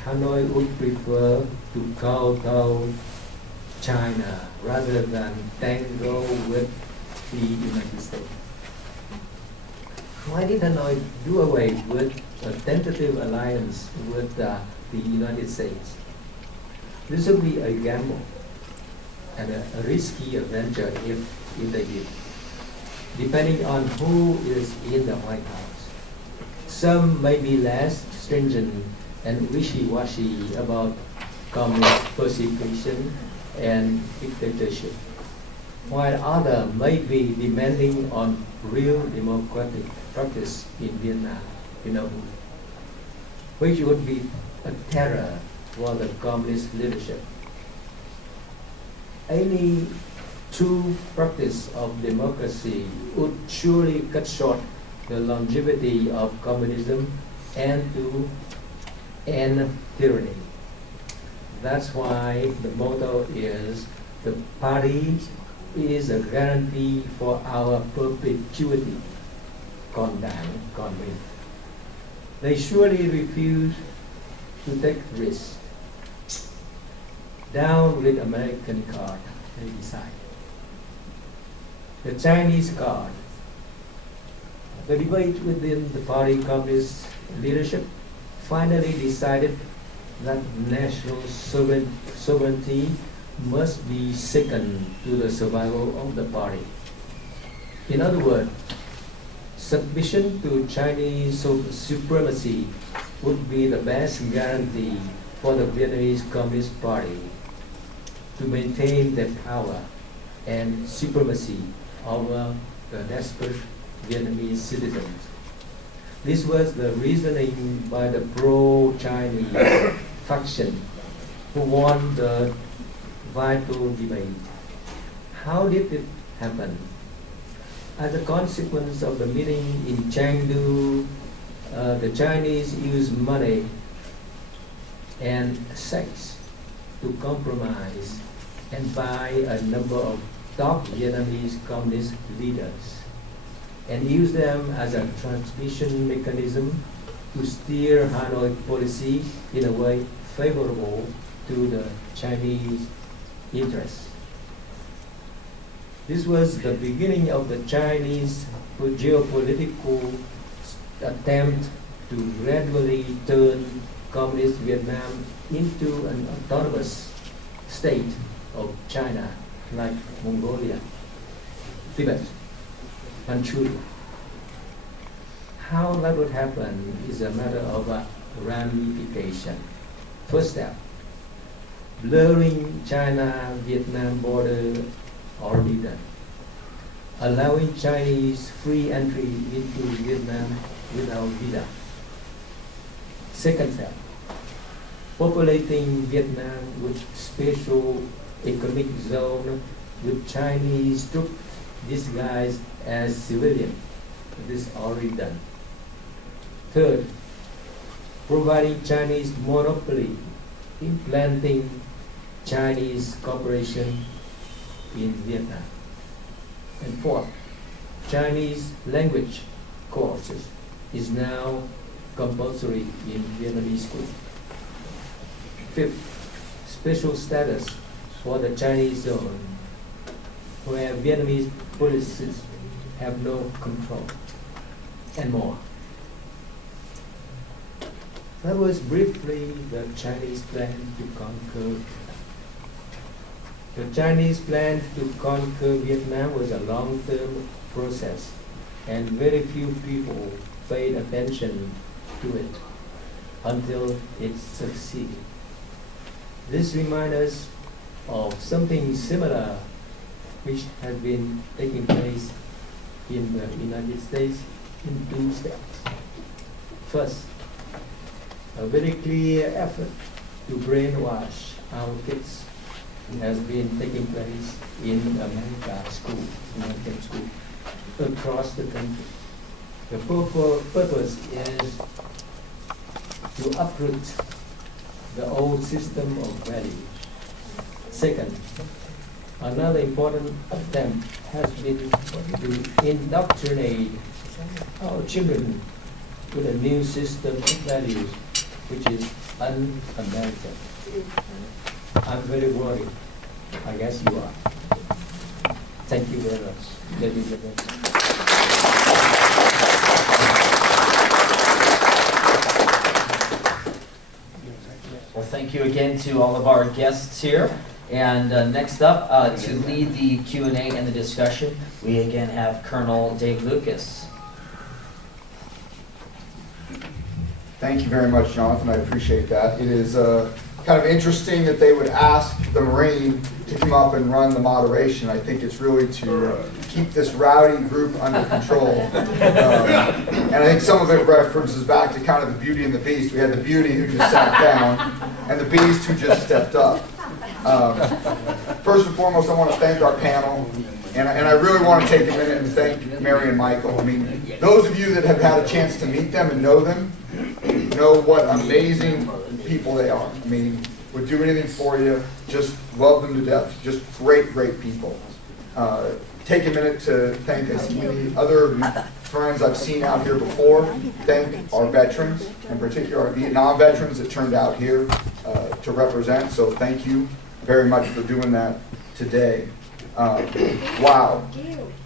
Hanoi would prefer to kowtow China rather than tango with the United States. Why did Hanoi do away with a tentative alliance with the United States? This would be a gamble and a risky adventure if they did, depending on who is in the White House. Some may be less stringent and wishy-washy about communist persecution and dictatorship, while others may be demanding on real democratic practice in Vietnam, which would be a terror for the communist leadership. Any true practice of democracy would surely cut short the longevity of communism and to end tyranny. That's why the motto is, the party is a guarantee for our perpetuity. Con đảng, con mình. They surely refuse to take risks. Down with American card, they decide. The Chinese card. The debate within the party communist leadership finally decided that national sovereignty must be second to the survival of the party. In other words, submission to Chinese supremacy would be the best guarantee for the Vietnamese Communist Party to maintain their power and supremacy over the desperate Vietnamese citizens. This was the reasoning by the pro-Chinese faction who won the vital debate. How did it happen? As a consequence of the meeting in Chengdu, the Chinese used money and sex to compromise and buy a number of top Vietnamese communist leaders. and use them as a transmission mechanism to steer Hanoi policy in a way favorable to the Chinese interests. This was the beginning of the Chinese geopolitical attempt to gradually turn communist Vietnam into an autonomous state of China, like Mongolia, Tibet, Manchuria. How that would happen is a matter of ramification. First step, blurring China-Vietnam border already done, allowing Chinese free entry into Vietnam without visa. Second step, populating Vietnam with special economic zone with Chinese troops disguised as civilian. This is already done. Third, providing Chinese monopoly, implanting Chinese corporation in Vietnam. And fourth, Chinese language courses is now compulsory in Vietnamese school. Fifth, special status for the Chinese zone, where Vietnamese policies have no control, and more. That was briefly the Chinese plan to conquer. The Chinese plan to conquer Vietnam was a long-term process, and very few people paid attention to it until it succeeded. This reminds us of something similar which has been taking place in the United States in two steps. First, a very clear effort to brainwash our kids has been taking place in American school across the country. The purpose is to uproot the old system of values. Second, another important attempt has been to indoctrinate our children with a new system of values which is un-American. I'm very worried. I guess you are. Thank you very much, ladies and gentlemen. Well, thank you again to all of our guests here. And next up, to lead the Q&A and the discussion, we again have Colonel Dave Lucas. Thank you very much, Jonathan. I appreciate that. It is kind of interesting that they would ask the Marine to come up and run the moderation. I think it's really to keep this rowdy group under control. And I think some of it references back to kind of the Beauty and the Beast. We had the Beauty who just sat down and the Beast who just stepped up. First and foremost, I want to thank our panel. And I really want to take a minute and thank Mary and Michael. I mean, those of you that have had a chance to meet them and know them, know what amazing people they are. I mean, would do anything for you, just love them to death. Just great, great people. Take a minute to thank as many other friends I've seen out here before. Thank our veterans, in particular our Vietnam veterans that turned out here to represent. So thank you very much for doing that today. Wow,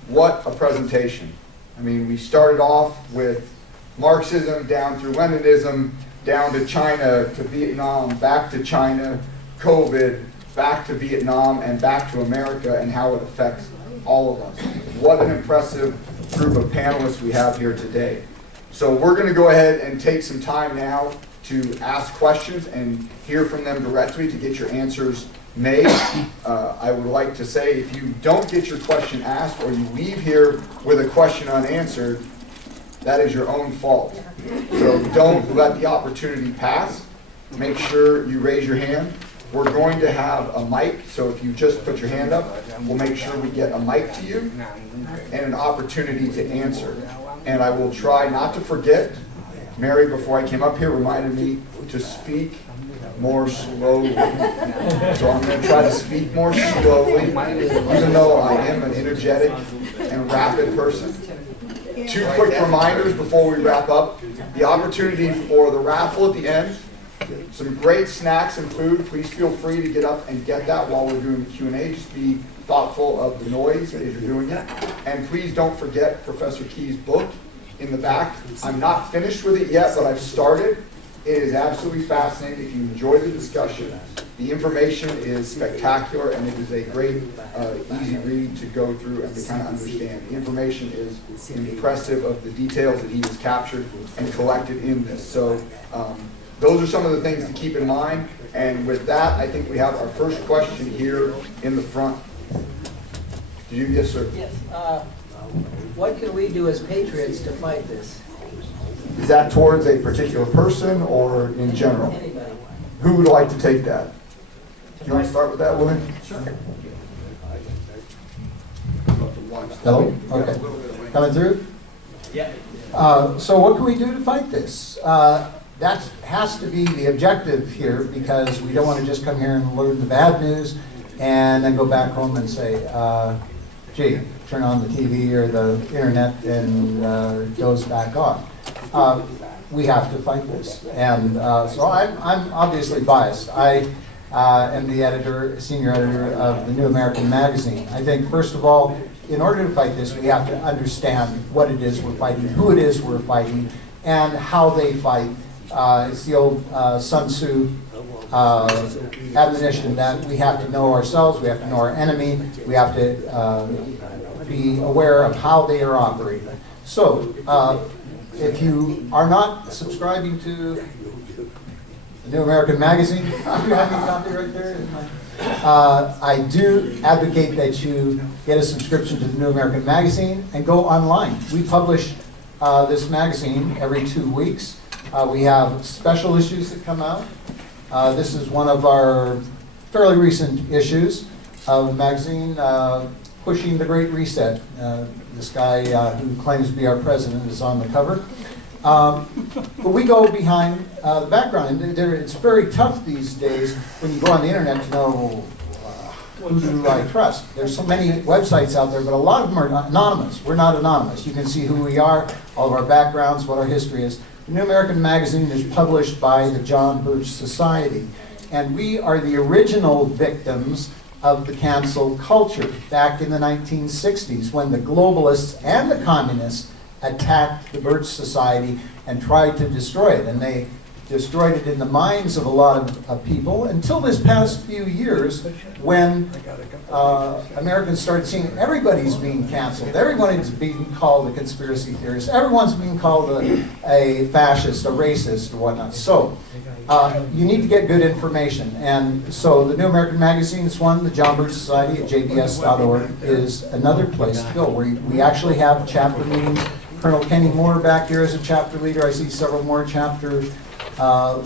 what a presentation. I mean, we started off with Marxism down through Leninism, down to China, to Vietnam, back to China, COVID, back to Vietnam, and back to America, and how it affects all of us. What an impressive group of panelists we have here today. So we're going to go ahead and take some time now to ask questions and hear from them directly to get your answers made. I would like to say, if you don't get your question asked or you leave here with a question unanswered, that is your own fault. So don't let the opportunity pass. Make sure you raise your hand. We're going to have a mic, so if you just put your hand up, we'll make sure we get a mic to you and an opportunity to answer. And I will try not to forget. Mary, before I came up here, reminded me to speak more slowly. So I'm going to try to speak more slowly, even though I am an energetic and rapid person. 2 quick reminders before we wrap up. The opportunity for the raffle at the end. Some great snacks and food. Please feel free to get up and get that while we're doing the Q&A. Just be thoughtful of the noise as you're doing it. And please don't forget Professor Key's book in the back. I'm not finished with it yet, but I've started. It is absolutely fascinating. If you enjoy the discussion, the information is spectacular, and it is a great, easy read to go through and to kind of understand. The information is impressive of the details that he has captured and collected in this. So those are some of the things to keep in mind. And with that, I think we have our first question here in the front. Yes, sir. Yes. What can we do as patriots to fight this? Is that towards a particular person or in general? Anybody? Who would like to take that? Do you want to start with that, William? Sure. Hello? Okay. Coming through? Yeah. So what can we do to fight this? That has to be the objective here, because we don't want to just come here and learn the bad news and then go back home and say, gee, turn on the TV or the internet and it goes back on. We have to fight this. And so I'm obviously biased. I am the senior editor of the New American Magazine. I think, first of all, in order to fight this, we have to understand what it is we're fighting, who it is we're fighting, and how they fight. It's the old Sun Tzu admonition that we have to know ourselves, we have to know our enemy, we have to be aware of how they are operating. So, if you are not subscribing to the New American Magazine, do you have any copy right there? I do advocate that you get a subscription to the New American Magazine and go online. We publish this magazine every 2 weeks. We have special issues that come out. This is one of our fairly recent issues of the magazine, pushing the Great Reset. This guy who claims to be our president is on the cover. But we go behind the background. And it's very tough these days when you go on the internet to know who do I trust. There's so many websites out there, but a lot of them are anonymous. We're not anonymous. You can see who we are, all of our backgrounds, what our history is. The New American Magazine is published by the John Birch Society, and we are the original victims of the cancel culture back in the 1960s, when the globalists and the communists attacked the Birch Society and tried to destroy it. And they destroyed it in the minds of a lot of people until this past few years, when Americans started seeing everybody's being canceled. Everybody's being called a conspiracy theorist. Everyone's being called a fascist, a racist, or whatnot. So you need to get good information. And so the New American Magazine is one. The John Birch Society at jbs.org is another place to go, where we actually have chapter meetings. Colonel Kenny Moore back here is a chapter leader. I see several more chapter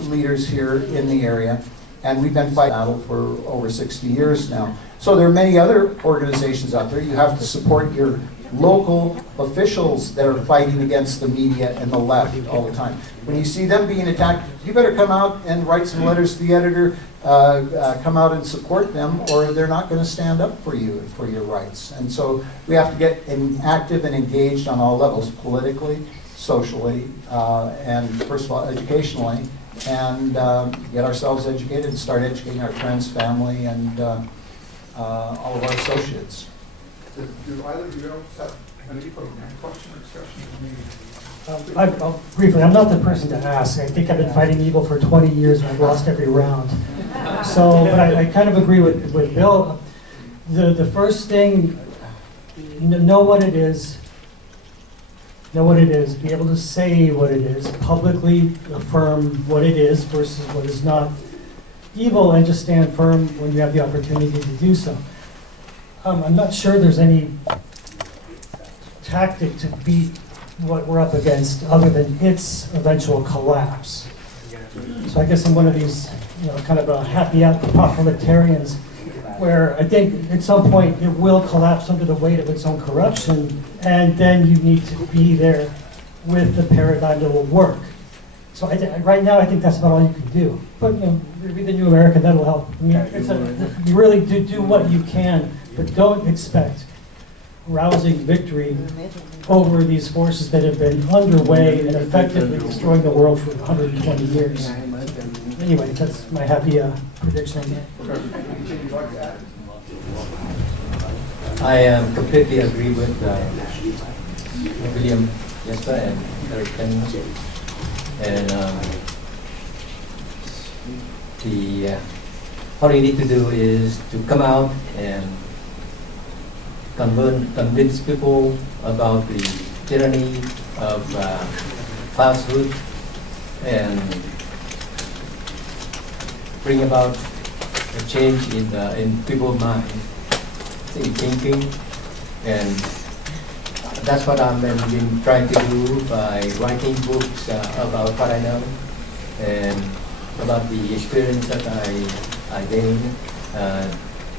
leaders here in the area, and we've been fighting battle for over 60 years now. So there are many other organizations out there. You have to support your local officials that are fighting against the media and the left all the time. When you see them being attacked, you better come out and write some letters to the editor, come out and support them, or they're not going to stand up for you, for your rights. And so we have to get active and engaged on all levels, politically, socially, and first of all, educationally, and get ourselves educated and start educating our friends, family, and all of our associates. Do either of you have any question or discussion? Briefly, I'm not the person to ask. I think I've been fighting evil for 20 years and I've lost every round. So, but I kind of agree with Bill. The first thing, know what it is. Know what it is, be able to say what it is, publicly affirm what it is versus what is not evil, and just stand firm when you have the opportunity to do so. I'm not sure there's any tactic to beat what we're up against other than its eventual collapse. So I guess I'm one of these, kind of a happy apocalyptarians, where I think at some point it will collapse under the weight of its own corruption, and then you need to be there with the paradigm that will work. So right now I think that's about all you can do. But read the New American, that'll help. I mean, you really do what you can, but don't expect rousing victory over these forces that have been underway and effectively destroying the world for 120 years. Anyway, that's my happy prediction. I completely agree with William Jesper and Eric Kenny. And what you need to do is to come out and convince people about the tyranny of falsehood and bring about a change in people's mind, in thinking, and that's what I've been trying to do by writing books about what I know and about the experience that I gained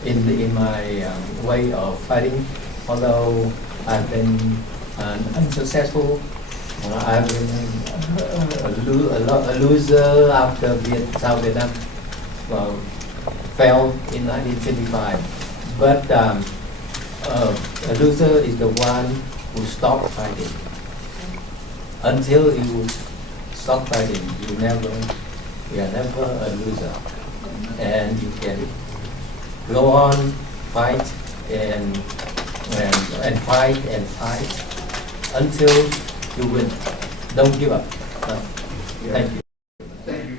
in my way of fighting. Although I've been unsuccessful, I've been a loser after South Vietnam fell in 1975. But a loser is the one who stopped fighting. Until you stop fighting, you are never a loser, and you can go on fight and fight and fight until you win. Don't give up. No. Thank you.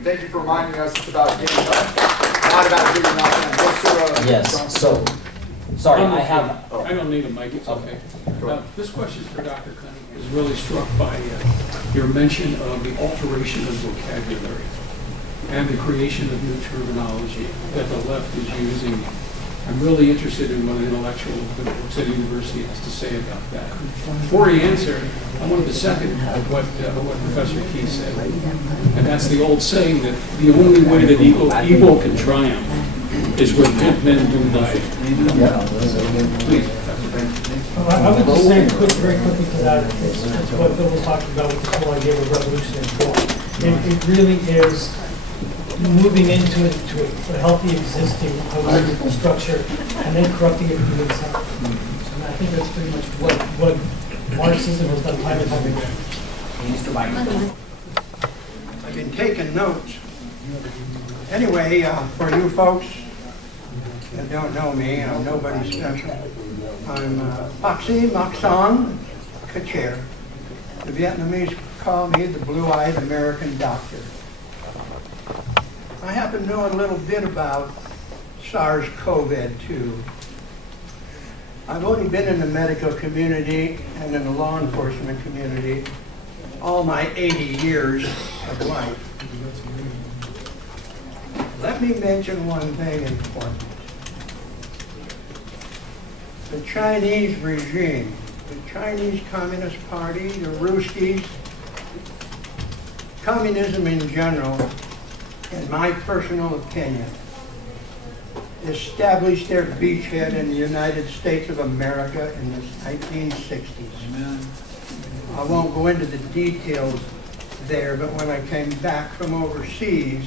Thank you for reminding us it's about getting up, not about giving up. Yes, so, sorry, I have, I don't need a mic, it's okay. This question is for Dr. Cunningham. I was really struck by your mention of the alteration of vocabulary and the creation of new terminology that the left is using. I'm really interested in what an intellectual that works at a university has to say about that. Before he answered, I wanted to second what Professor Key said. And that's the old saying that the only way that evil can triumph is when good men do nothing. Please, Professor. I would just say very quickly to that, it's what Bill was talking about with this whole idea of revolutionary thought. It really is moving into a healthy existing political structure and then corrupting it from the inside. And I think that's pretty much what Marxism has done time and time again. I've been taking notes. Anyway, for you folks that don't know me, I'm nobody special. I'm Moxie Moxong Kacher. The Vietnamese call me the blue-eyed American doctor. I happen to know a little bit about SARS-CoV-2. I've only been in the medical community and in the law enforcement community all my 80 years of life. Let me mention one thing important. The Chinese regime, the Chinese Communist Party, the Ruskies, communism in general, in my personal opinion, established their beachhead in the United States of America in the 1960s. Amen. I won't go into the details there, but when I came back from overseas,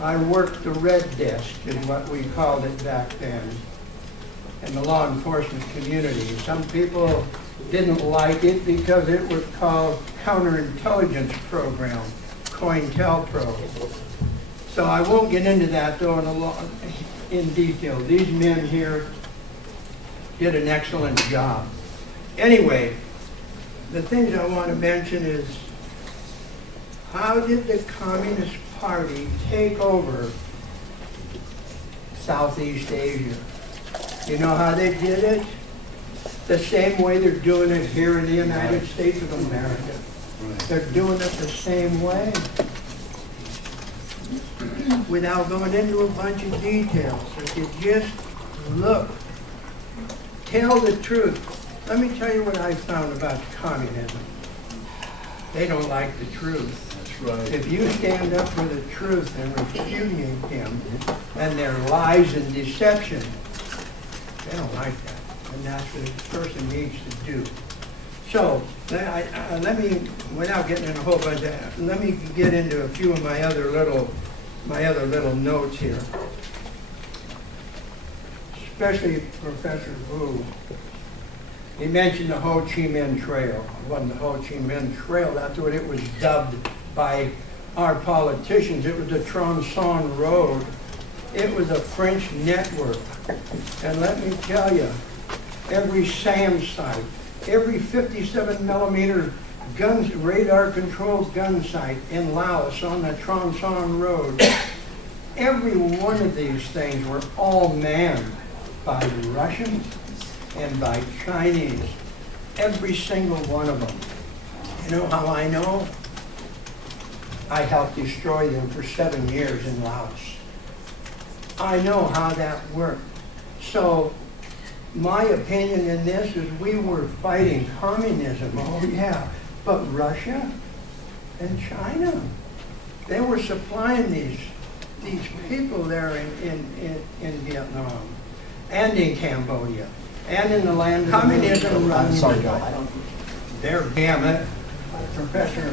I worked the red desk, is what we called it back then, in the law enforcement community. Some people didn't like it because it was called counterintelligence program. COINTELPRO. So I won't get into that though in detail. These men here did an excellent job. Anyway, the things I want to mention is how did the Communist Party take over Southeast Asia? You know how they did it? The same way they're doing it here in the United States of America. They're doing it the same way. Without going into a bunch of details. If you just look, tell the truth. Let me tell you what I found about communism. They don't like the truth. That's right. If you stand up for the truth and repudiate them and their lies and deception, they don't like that. And that's what a person needs to do. So, let me, without getting in a whole bunch of that, let me get into a few of my other little notes here. Especially Professor Wu. He mentioned the Ho Chi Minh Trail. It wasn't the Ho Chi Minh Trail, that's what it was dubbed by our politicians. It was the Tronçon Road. It was a French network. And let me tell you, every SAM site, every 57 millimeter radar controlled gun site in Laos on the Tronçon Road, every one of these things were all manned by the Russians and by Chinese. Every single one of them. You know how I know? I helped destroy them for 7 years in Laos. I know how that worked. So my opinion in this is we were fighting communism, oh yeah, but Russia and China, they were supplying these people there in Vietnam and in Cambodia and in the land of communism runs their gamut. Professor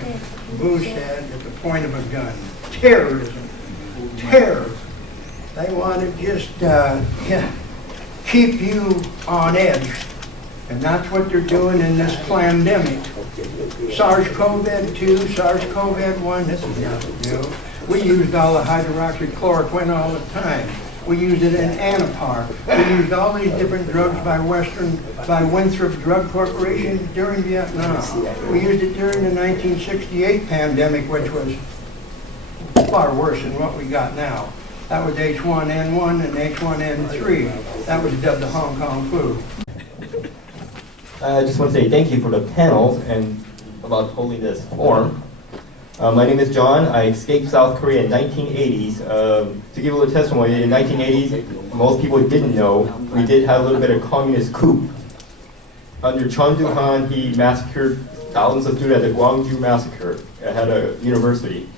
Boo said at the point of a gun, terrorism, terror. They want to just keep you on edge. And that's what they're doing in this pandemic. SARS-CoV-2, SARS-CoV-1, this is nothing new. We used all the hydroxychloroquine all the time. We used it in Anapar. We used all these different drugs by Winthrop Drug Corporation during Vietnam. We used it during the 1968 pandemic, which was far worse than what we got now. That was H1N1 and H1N3. That was dubbed the Hong Kong flu. I just want to say thank you for the panel and about holding this forum. My name is John. I escaped South Korea in 1980s. To give a little testimony, in 1980s, most people didn't know, we did have a little bit of communist coup. Under Chun Doo-han, he massacred thousands of students at the Gwangju massacre at a university.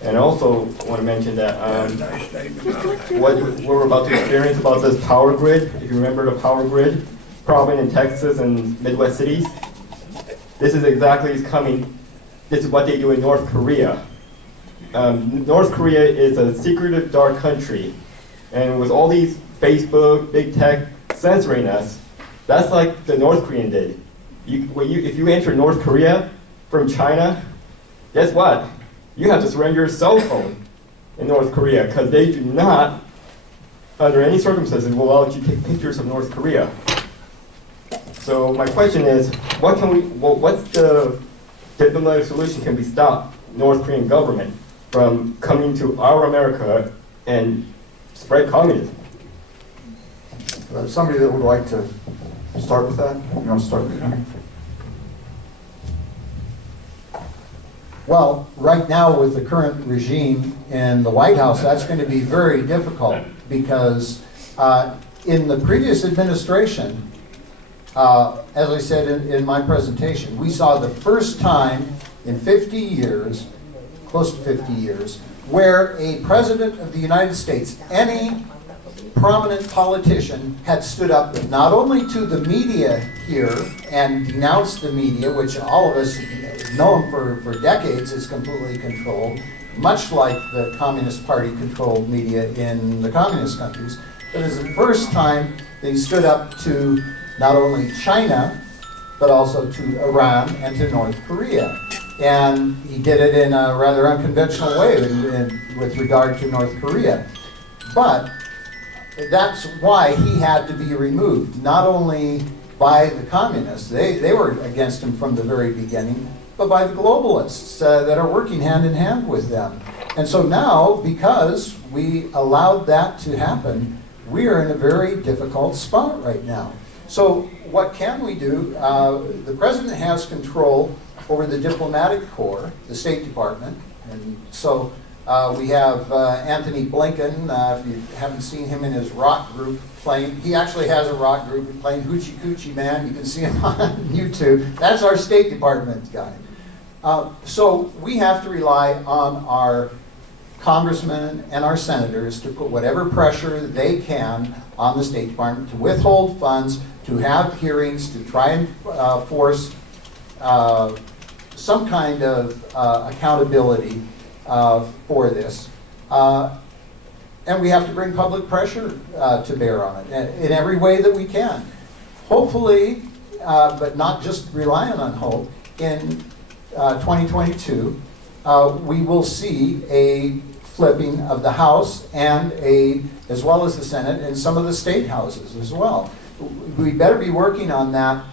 And I also want to mention that what we're about to experience about this power grid, if you remember the power grid problem in Texas and Midwest cities, this is exactly coming. This is what they do in North Korea. North Korea is a secretive, dark country. And with all these Facebook, big tech censoring us, that's like the North Korean did. If you enter North Korea from China, guess what? You have to surrender your cell phone in North Korea because they do not, under any circumstances, will allow you to take pictures of North Korea. So my question is, what's the diplomatic solution? Can we stop North Korean government from coming to our America and spread communism? Somebody that would like to start with that? You want to start with that? Well, right now with the current regime in the White House, that's going to be very difficult because in the previous administration, as I said in my presentation, we saw the first time in 50 years, close to 50 years, where a president of the United States, any prominent politician, had stood up not only to the media here and denounced the media, which all of us know for decades is completely controlled, much like the Communist Party controlled media in the communist countries. But it was the first time they stood up to not only China, but also to Iran and to North Korea. And he did it in a rather unconventional way with regard to North Korea. But that's why he had to be removed, not only by the communists, they were against him from the very beginning, but by the globalists that are working hand in hand with them. And so now, because we allowed that to happen, we are in a very difficult spot right now. So what can we do? The president has control over the diplomatic corps, the State Department, and so we have Anthony Blinken. If you haven't seen him in his rock group playing, he actually has a rock group playing Hoochie Coochie Man. You can see him on YouTube. That's our State Department guy. So we have to rely on our congressmen and our senators to put whatever pressure they can on the State Department to withhold funds, to have hearings, to try and force some kind of accountability for this. And we have to bring public pressure to bear on it in every way that we can. Hopefully, but not just relying on hope, in 2022, we will see a flipping of the House and as well as the Senate and some of the state houses as well. We better be working on that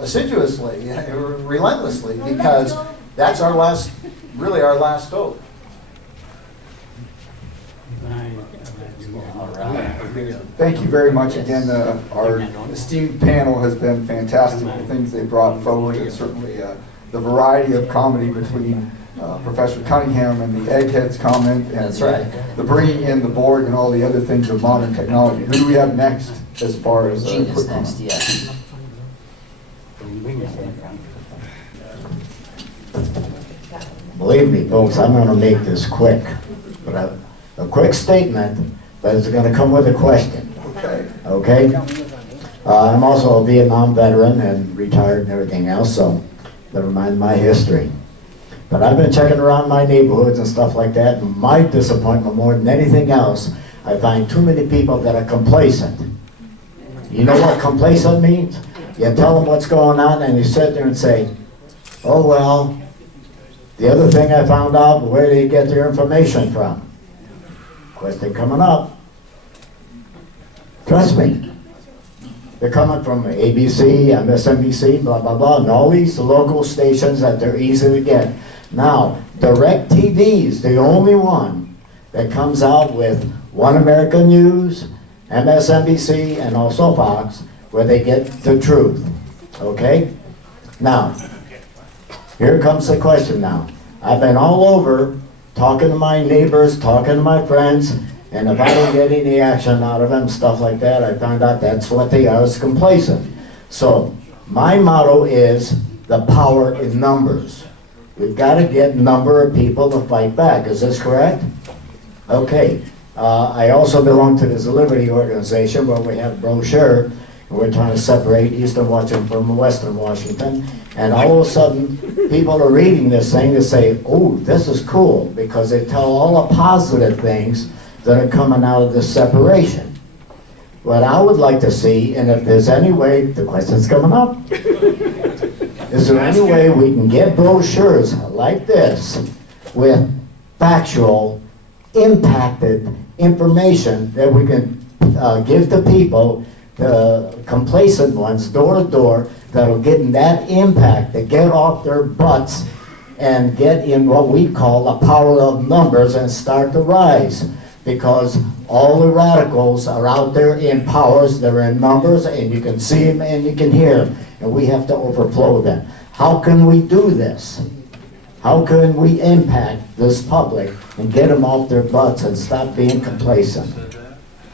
assiduously, relentlessly, because that's really our last hope. Thank you very much again. Our esteemed panel has been fantastic. The things they brought forward, and certainly the variety of comedy between Professor Cunningham and the Eggheads comment, and That's right. the bringing in the board and all the other things of modern technology. Who do we have next as far as Gene is quick next, comment? yes. Believe me, folks, I'm going to make this quick. But a quick statement, but it's going to come with a question. Okay. Okay? I'm also a Vietnam veteran and retired and everything else, so never mind my history. But I've been checking around my neighborhoods and stuff like that, and my disappointment more than anything else, I find too many people that are complacent. You know what complacent means? You tell them what's going on and you sit there and say, oh well, the other thing I found out, where do you get their information from? Question coming up. Trust me. They're coming from ABC, MSNBC, blah, blah, blah, and all these local stations that they're easy to get. Now, DirecTV is the only one that comes out with One American News, MSNBC, and also Fox, where they get the truth. Okay? Now, here comes the question now. I've been all over talking to my neighbors, talking to my friends, and if I don't get any action out of them, stuff like that, I found out that's what they are, is complacent. So, my motto is the power in numbers. We've got to get a number of people to fight back. Is this correct? Okay. I also belong to this Liberty organization where we have a brochure, and we're trying to separate Eastern Washington from Western Washington. And all of a sudden, people are reading this thing to say, oh, this is cool, because they tell all the positive things that are coming out of this separation. What I would like to see, and if there's any way, the question's coming up, is there any way we can get brochures like this with factual, impacted information that we can give to people, the complacent ones, door to door, that'll get in that impact, to get off their butts and get in what we call the power of numbers and start to rise. Because all the radicals are out there in powers, they're in numbers, and you can see them and you can hear them, and we have to overflow them. How can we do this? How can we impact this public and get them off their butts and stop being complacent?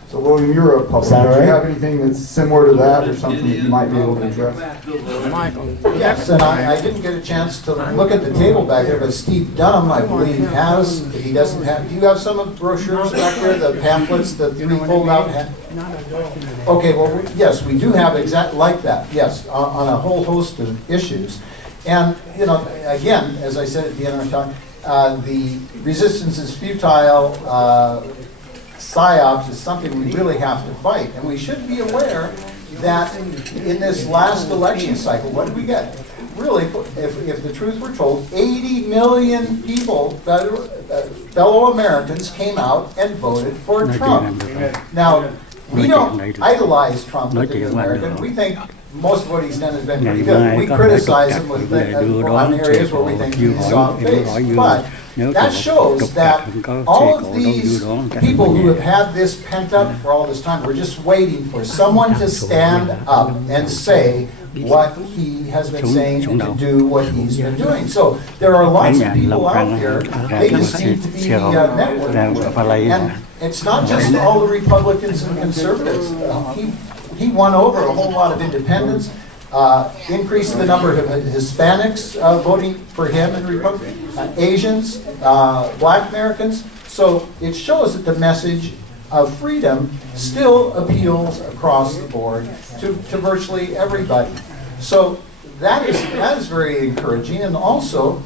So William, you're a public. Is that Do you right? have anything that's similar to that or something that you might be able to address? Yes, and I didn't get a chance to look at the table back there, but Steve Dunham, I believe, has, he doesn't have, do you have some of the brochures back there, the pamphlets, the three fold-out? Okay, well, yes, we do have exact like that, yes, on a whole host of issues. And, you know, again, as I said at the end of my talk, the resistance is futile, PSYOPs is something we really have to fight. And we should be aware that in this last election cycle, what did we get? Really, if the truth were told, 80 million people, fellow Americans, came out and voted for Trump. Now, we don't idolize Trump in America. We think most of what he's done has been pretty good. We criticize him with on areas where we think he's off base. But that shows that all of these people who have had this pent up for all this time, we're just waiting for someone to stand up and say what he has been saying and to do what he's been doing. So there are lots of people out there, they just need to be networked with. And it's not just all the Republicans and conservatives. He won over a whole lot of independents, increased the number of Hispanics voting for him and Republicans, Asians, Black Americans. So it shows that the message of freedom still appeals across the board to virtually everybody. So that is very encouraging. And also,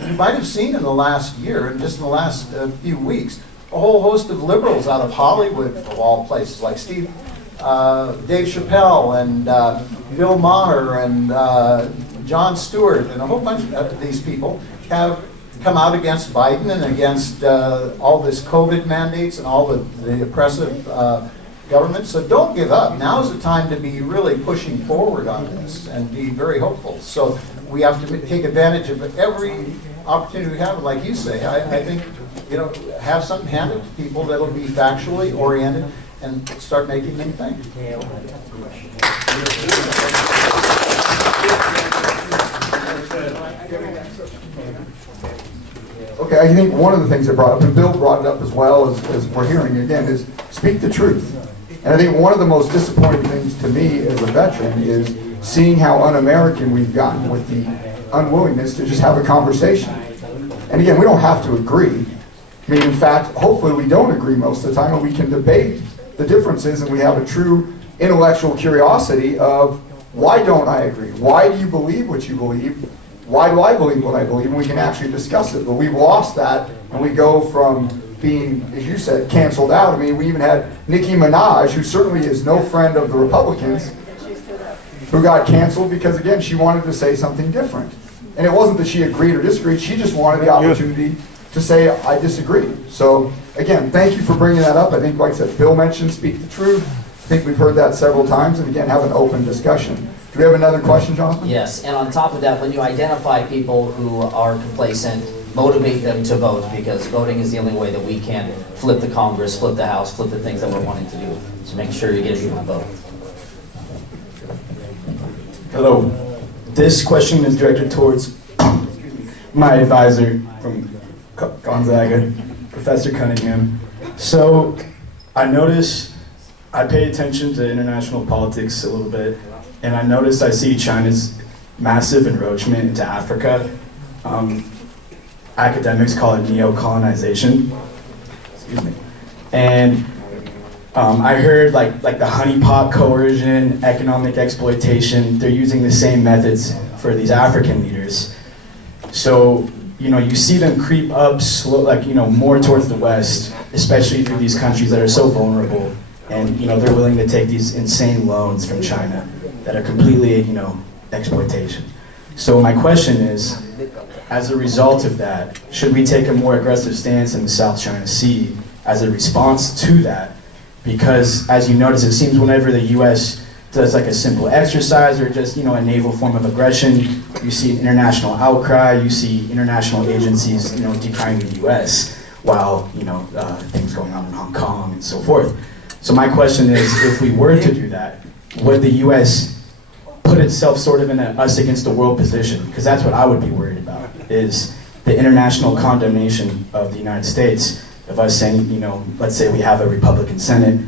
you might have seen in the last year, and just in the last few weeks, a whole host of liberals out of Hollywood, of all places, like Steve Dave Chappelle and Bill Maher and Jon Stewart and a whole bunch of these people have come out against Biden and against all this COVID mandates and all the oppressive government. So don't give up. Now's the time to be really pushing forward on this and be very hopeful. So we have to take advantage of every opportunity we have. And like you say, I think, have something handed to people that'll be factually oriented and start making them think. Okay, I think one of the things that brought up, and Bill brought it up as well as we're hearing again, is speak the truth. And I think one of the most disappointing things to me as a veteran is seeing how un-American we've gotten with the unwillingness to just have a conversation. And again, we don't have to agree. I mean, in fact, hopefully we don't agree most of the time, and we can debate the differences, and we have a true intellectual curiosity of, why don't I agree? Why do you believe what you believe? Why do I believe what I believe? And we can actually discuss it. But we've lost that, and we go from being, as you said, canceled out. I mean, we even had Nicki Minaj, who certainly is no friend of the Republicans, who got canceled because, again, she wanted to say something different. And it wasn't that she agreed or disagreed, she just wanted the opportunity to say, I disagree. So, again, thank you for bringing that up. I think, like I said, Bill mentioned speak the truth. I think we've heard that several times, and again, have an open discussion. Do we have another question, Jonathan? Yes, and on top of that, when you identify people who are complacent, motivate them to vote, because voting is the only way that we can flip the Congress, flip the House, flip the things that we're wanting to do. So make sure you get people to vote. Hello. This question is directed towards my advisor from Gonzaga, Professor Cunningham. So I pay attention to international politics a little bit, and I see China's massive encroachment into Africa. Academics call it neo-colonization. Excuse me. And I heard like the honeypot coercion, economic exploitation, they're using the same methods for these African leaders. So, you see them creep up more towards the West, especially through these countries that are so vulnerable. And, they're willing to take these insane loans from China that are completely, exploitation. So my question is, as a result of that, should we take a more aggressive stance in the South China Sea as a response to that? Because, as you notice, it seems whenever the U.S. does like a simple exercise or just, a naval form of aggression, you see an international outcry, you see international agencies, decrying the U.S. while, things going on in Hong Kong and so forth. So my question is, if we were to do that, would the U.S. put itself sort of in an us against the world position? Because that's what I would be worried about, is the international condemnation of the United States, of us saying, let's say we have a Republican Senate,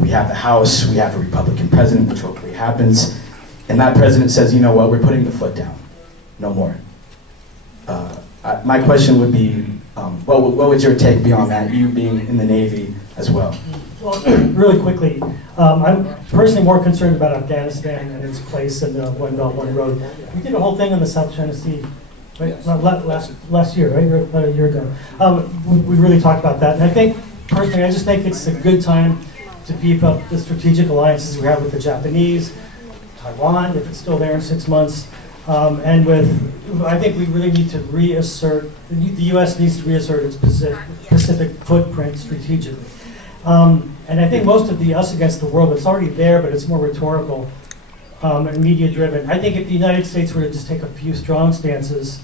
we have the House, we have a Republican president, which hopefully happens, and that president says, you know what, we're putting the foot down, no more. My question would be, what would your take be on that, you being in the Navy as well? Well, really quickly, I'm personally more concerned about Afghanistan and its place in the One Belt, One Road. We did a whole thing on the South China Sea, right? Last year, right? About a year ago. We really talked about that. And I think, personally, I just think it's a good time to beef up the strategic alliances we have with the Japanese, Taiwan, if it's still there in 6 months, and I think we really need to reassert, the U.S. needs to reassert its Pacific footprint strategically. And I think most of the us against the world, it's already there, but it's more rhetorical and media-driven. I think if the United States were to just take a few strong stances,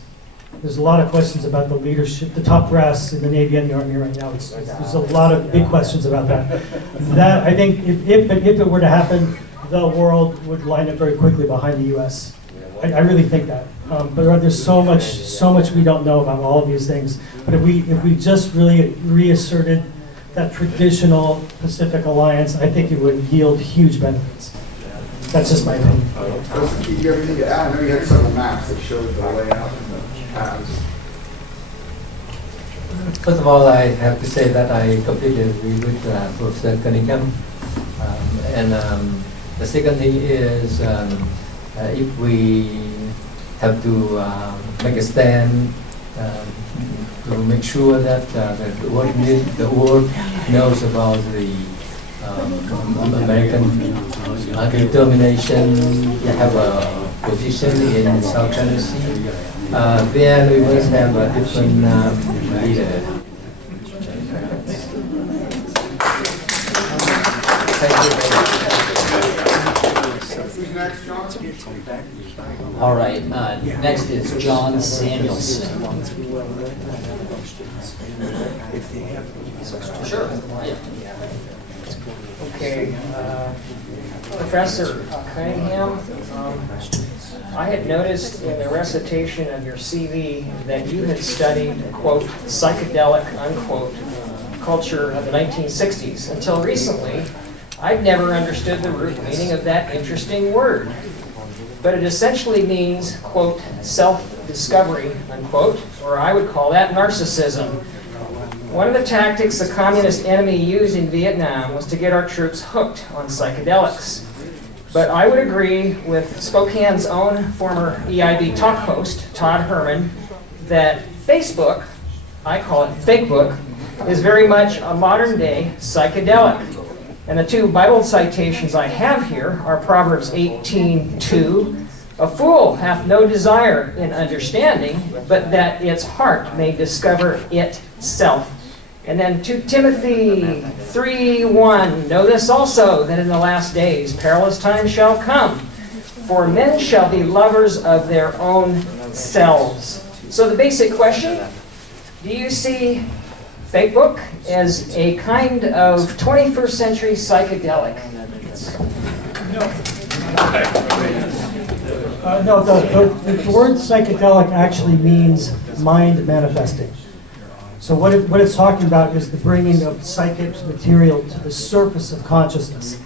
there's a lot of questions about the leadership, the top brass in the Navy and the Army right now. There's a lot of big questions about that. I think if it were to happen, the world would line up very quickly behind the U.S. I really think that. But there's so much we don't know about all of these things. But if we just really reasserted that traditional Pacific alliance, I think it would yield huge benefits. That's just my opinion. Do you have anything to add? I know you had several maps that showed the layout and the paths. First of all, I have to say that I completely agree with Professor Cunningham. The second thing is, if we have to make a stand to make sure that the world knows about the American determination to have a position in South China Sea. Then we must have a different leader. Thank you very much. Who's next, John? All right, next is John Samuelson. Sure. Yeah. Okay, Professor Cunningham, I had noticed in the recitation of your CV that you had studied, quote, psychedelic, unquote, culture of the 1960s. Until recently, I'd never understood the root meaning of that interesting word. But it essentially means, quote, self-discovery, unquote, or I would call that narcissism. One of the tactics the communist enemy used in Vietnam was to get our troops hooked on psychedelics. But I would agree with Spokane's own former EIB talk host, Todd Herman, that Facebook, I call it Fakebook, is very much a modern-day psychedelic. And the two Bible citations I have here are Proverbs 18:2, "A fool hath no desire in understanding, but that its heart may discover itself." And then 2 Timothy 3:1, "Know this also, that in the last days perilous times shall come, for men shall be lovers of their own selves." So the basic question, do you see Facebook as a kind of 21st century psychedelic? No, the word psychedelic actually means mind manifesting. So what it's talking about is the bringing of psychic material to the surface of consciousness.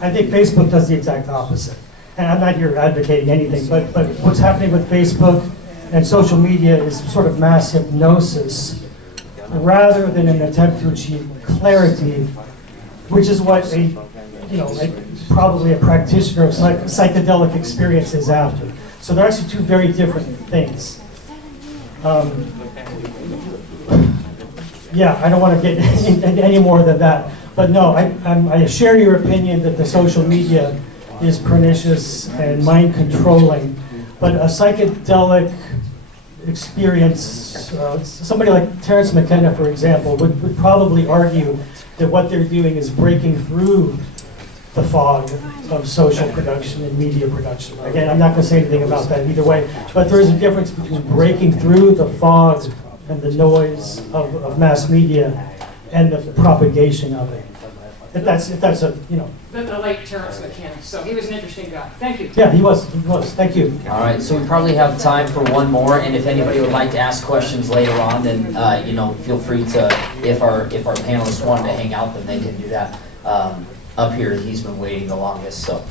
I think Facebook does the exact opposite. And I'm not here advocating anything, but what's happening with Facebook and social media is sort of mass hypnosis rather than an attempt to achieve clarity, which is what probably a practitioner of psychedelic experience is after. So they're actually two very different things. Yeah, I don't want to get into any more than that. But no, I share your opinion that the social media is pernicious and mind controlling. But a psychedelic experience, somebody like Terence McKenna, for example, would probably argue that what they're doing is breaking through the fog of social production and media production. Again, I'm not going to say anything about that either way, but there is a difference between breaking through the fog and the noise of mass media and the propagation of it. If that's a, The late Terence McKenna, so he was an interesting guy. Thank you. Yeah, he was, thank you. All right, so we probably have time for one more, and if anybody would like to ask questions later on, then feel free to. If our panelists wanted to hang out, then they can do that. Up here, he's been waiting the longest, so.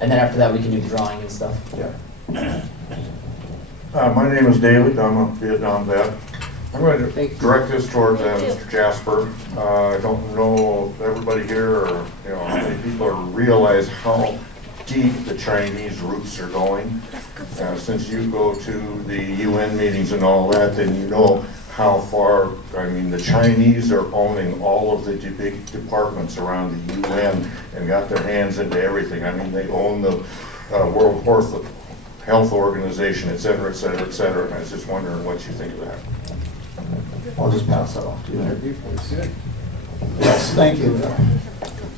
And then after that, we can do the drawing and stuff. Yeah. My name is David. I'm a Vietnam vet. I'm going to direct this towards Mr. Jasper. I don't know if everybody here or how many people realize how deep the Chinese roots are going. Since you go to the UN meetings and all that, then you know how far, the Chinese are owning all of the big departments around the UN and got their hands into everything. They own the World Health Organization, et cetera, et cetera, et cetera. And I was just wondering what you think of that. I'll just pass that off to you. Yes, thank you.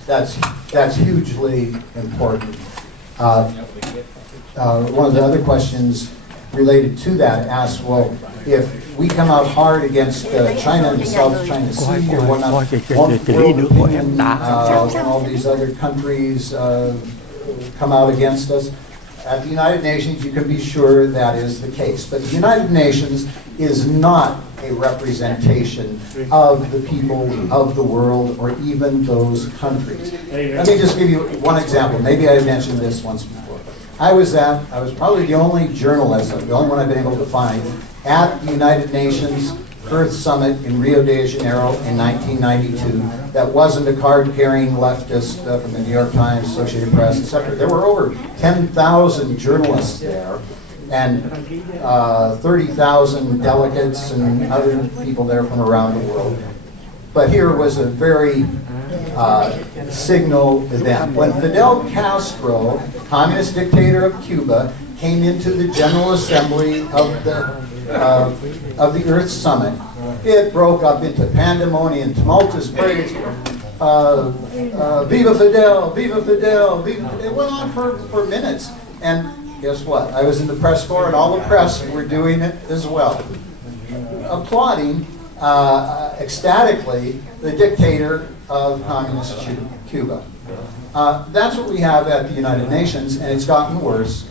That's hugely important. One of the other questions related to that asks, well, if we come out hard against China and the South China Sea or whatnot, won't World Union, all these other countries come out against us? At the United Nations, you can be sure that is the case. But the United Nations is not a representation of the people of the world or even those countries. Let me just give you one example. Maybe I mentioned this once before. I was probably the only journalist, the only one I've been able to find, at the United Nations Earth Summit in Rio de Janeiro in 1992 that wasn't a card-carrying leftist from the New York Times, Associated Press, etc. There were over 10,000 journalists there and 30,000 delegates and other people there from around the world. But here was a very signal event. When Fidel Castro, communist dictator of Cuba, came into the General Assembly of the Earth Summit, it broke up into pandemonium, tumultuous praise. Viva Fidel, Viva Fidel, Viva Fidel. It went on for minutes. And guess what? I was in the press corps, and all the press were doing it as well, applauding ecstatically the dictator of communist Cuba. That's what we have at the United Nations, and it's gotten worse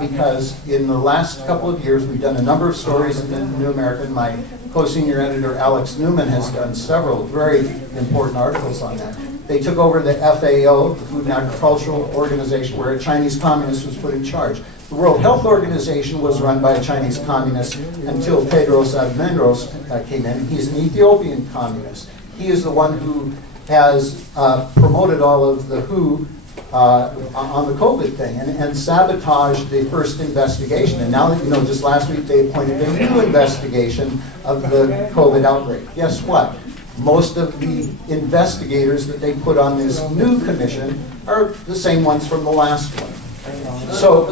because in the last couple of years we've done a number of stories in the New American. My co-senior editor Alex Newman has done several very important articles on that. They took over the FAO, the Food and Agricultural Organization, where a Chinese communist was put in charge. The World Health Organization was run by a Chinese communist until Tedros Adhanom came in. He's an Ethiopian communist. He is the one who has promoted all of the WHO on the COVID thing and sabotaged the first investigation. And now, you know, just last week they appointed a new investigation of the COVID outbreak. Guess what? Most of the investigators that they put on this new commission are the same ones from the last one. So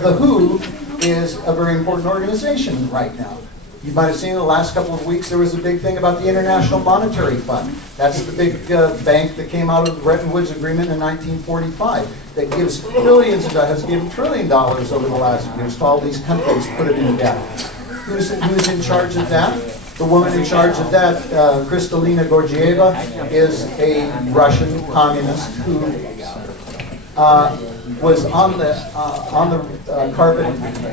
the WHO is a very important organization right now. You might have seen in the last couple of weeks there was a big thing about the International Monetary Fund. That's the big bank that came out of the Bretton Woods Agreement in 1945 that gives billions, has given $1 trillion over the last years to all these countries, put it in debt. Who's in charge of that? The woman in charge of that, Kristalina Georgieva, is a Russian communist who was on the carpet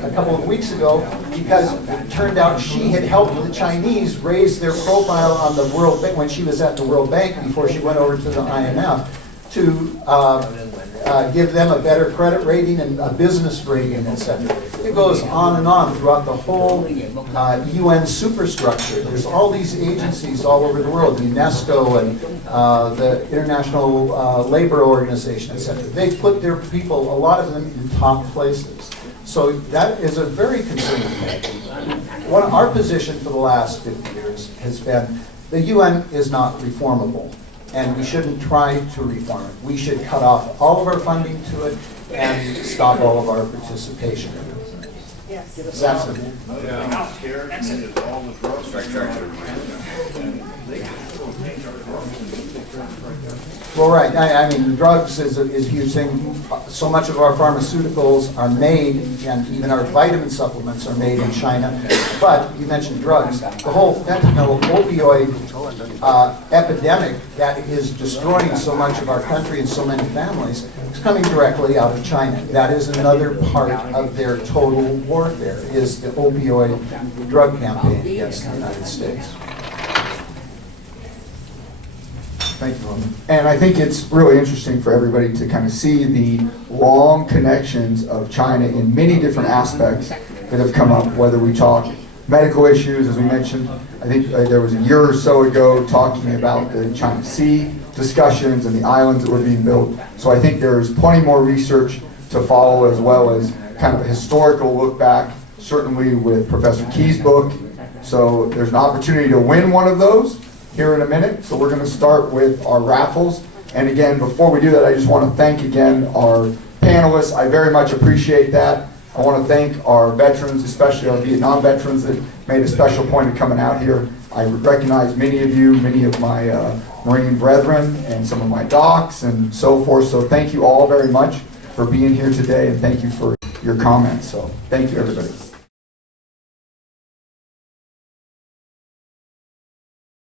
a couple of weeks ago because it turned out she had helped the Chinese raise their profile on the World Bank when she was at the World Bank before she went over to the IMF to give them a better credit rating and a business rating, etc. It goes on and on throughout the whole UN superstructure. There's all these agencies all over the world, UNESCO and the International Labor Organization, etc. They put their people, a lot of them, in top places. So that is a very concerning thing. Our position for the last 50 years has been the UN is not reformable. And we shouldn't try to reform it. We should cut off all of our funding to it and stop all of our participation in it. Yes. That's it. Well, right. I mean, drugs is a huge thing. So much of our pharmaceuticals are made, and even our vitamin supplements are made in China. But you mentioned drugs. The whole fentanyl opioid epidemic that is destroying so much of our country and so many families is coming directly out of China. That is another part of their total warfare, is the opioid drug campaign against the United States. Thank you, Norman. And I think it's really interesting for everybody to kind of see the long connections of China in many different aspects that have come up, whether we talk medical issues, as we mentioned. I think there was a year or so ago talking about the China Sea discussions and the islands that were being built. So I think there's plenty more research to follow, as well as kind of a historical look back, certainly with Professor Key's book. So there's an opportunity to win one of those here in a minute. So we're going to start with our raffles. And again, before we do that, I just want to thank again our panelists. I very much appreciate that. I want to thank our veterans, especially our Vietnam veterans that made a special point of coming out here. I recognize many of you, many of my Marine brethren, and some of my docs and so forth. So thank you all very much for being here today, and thank you for your comments. So thank you, everybody.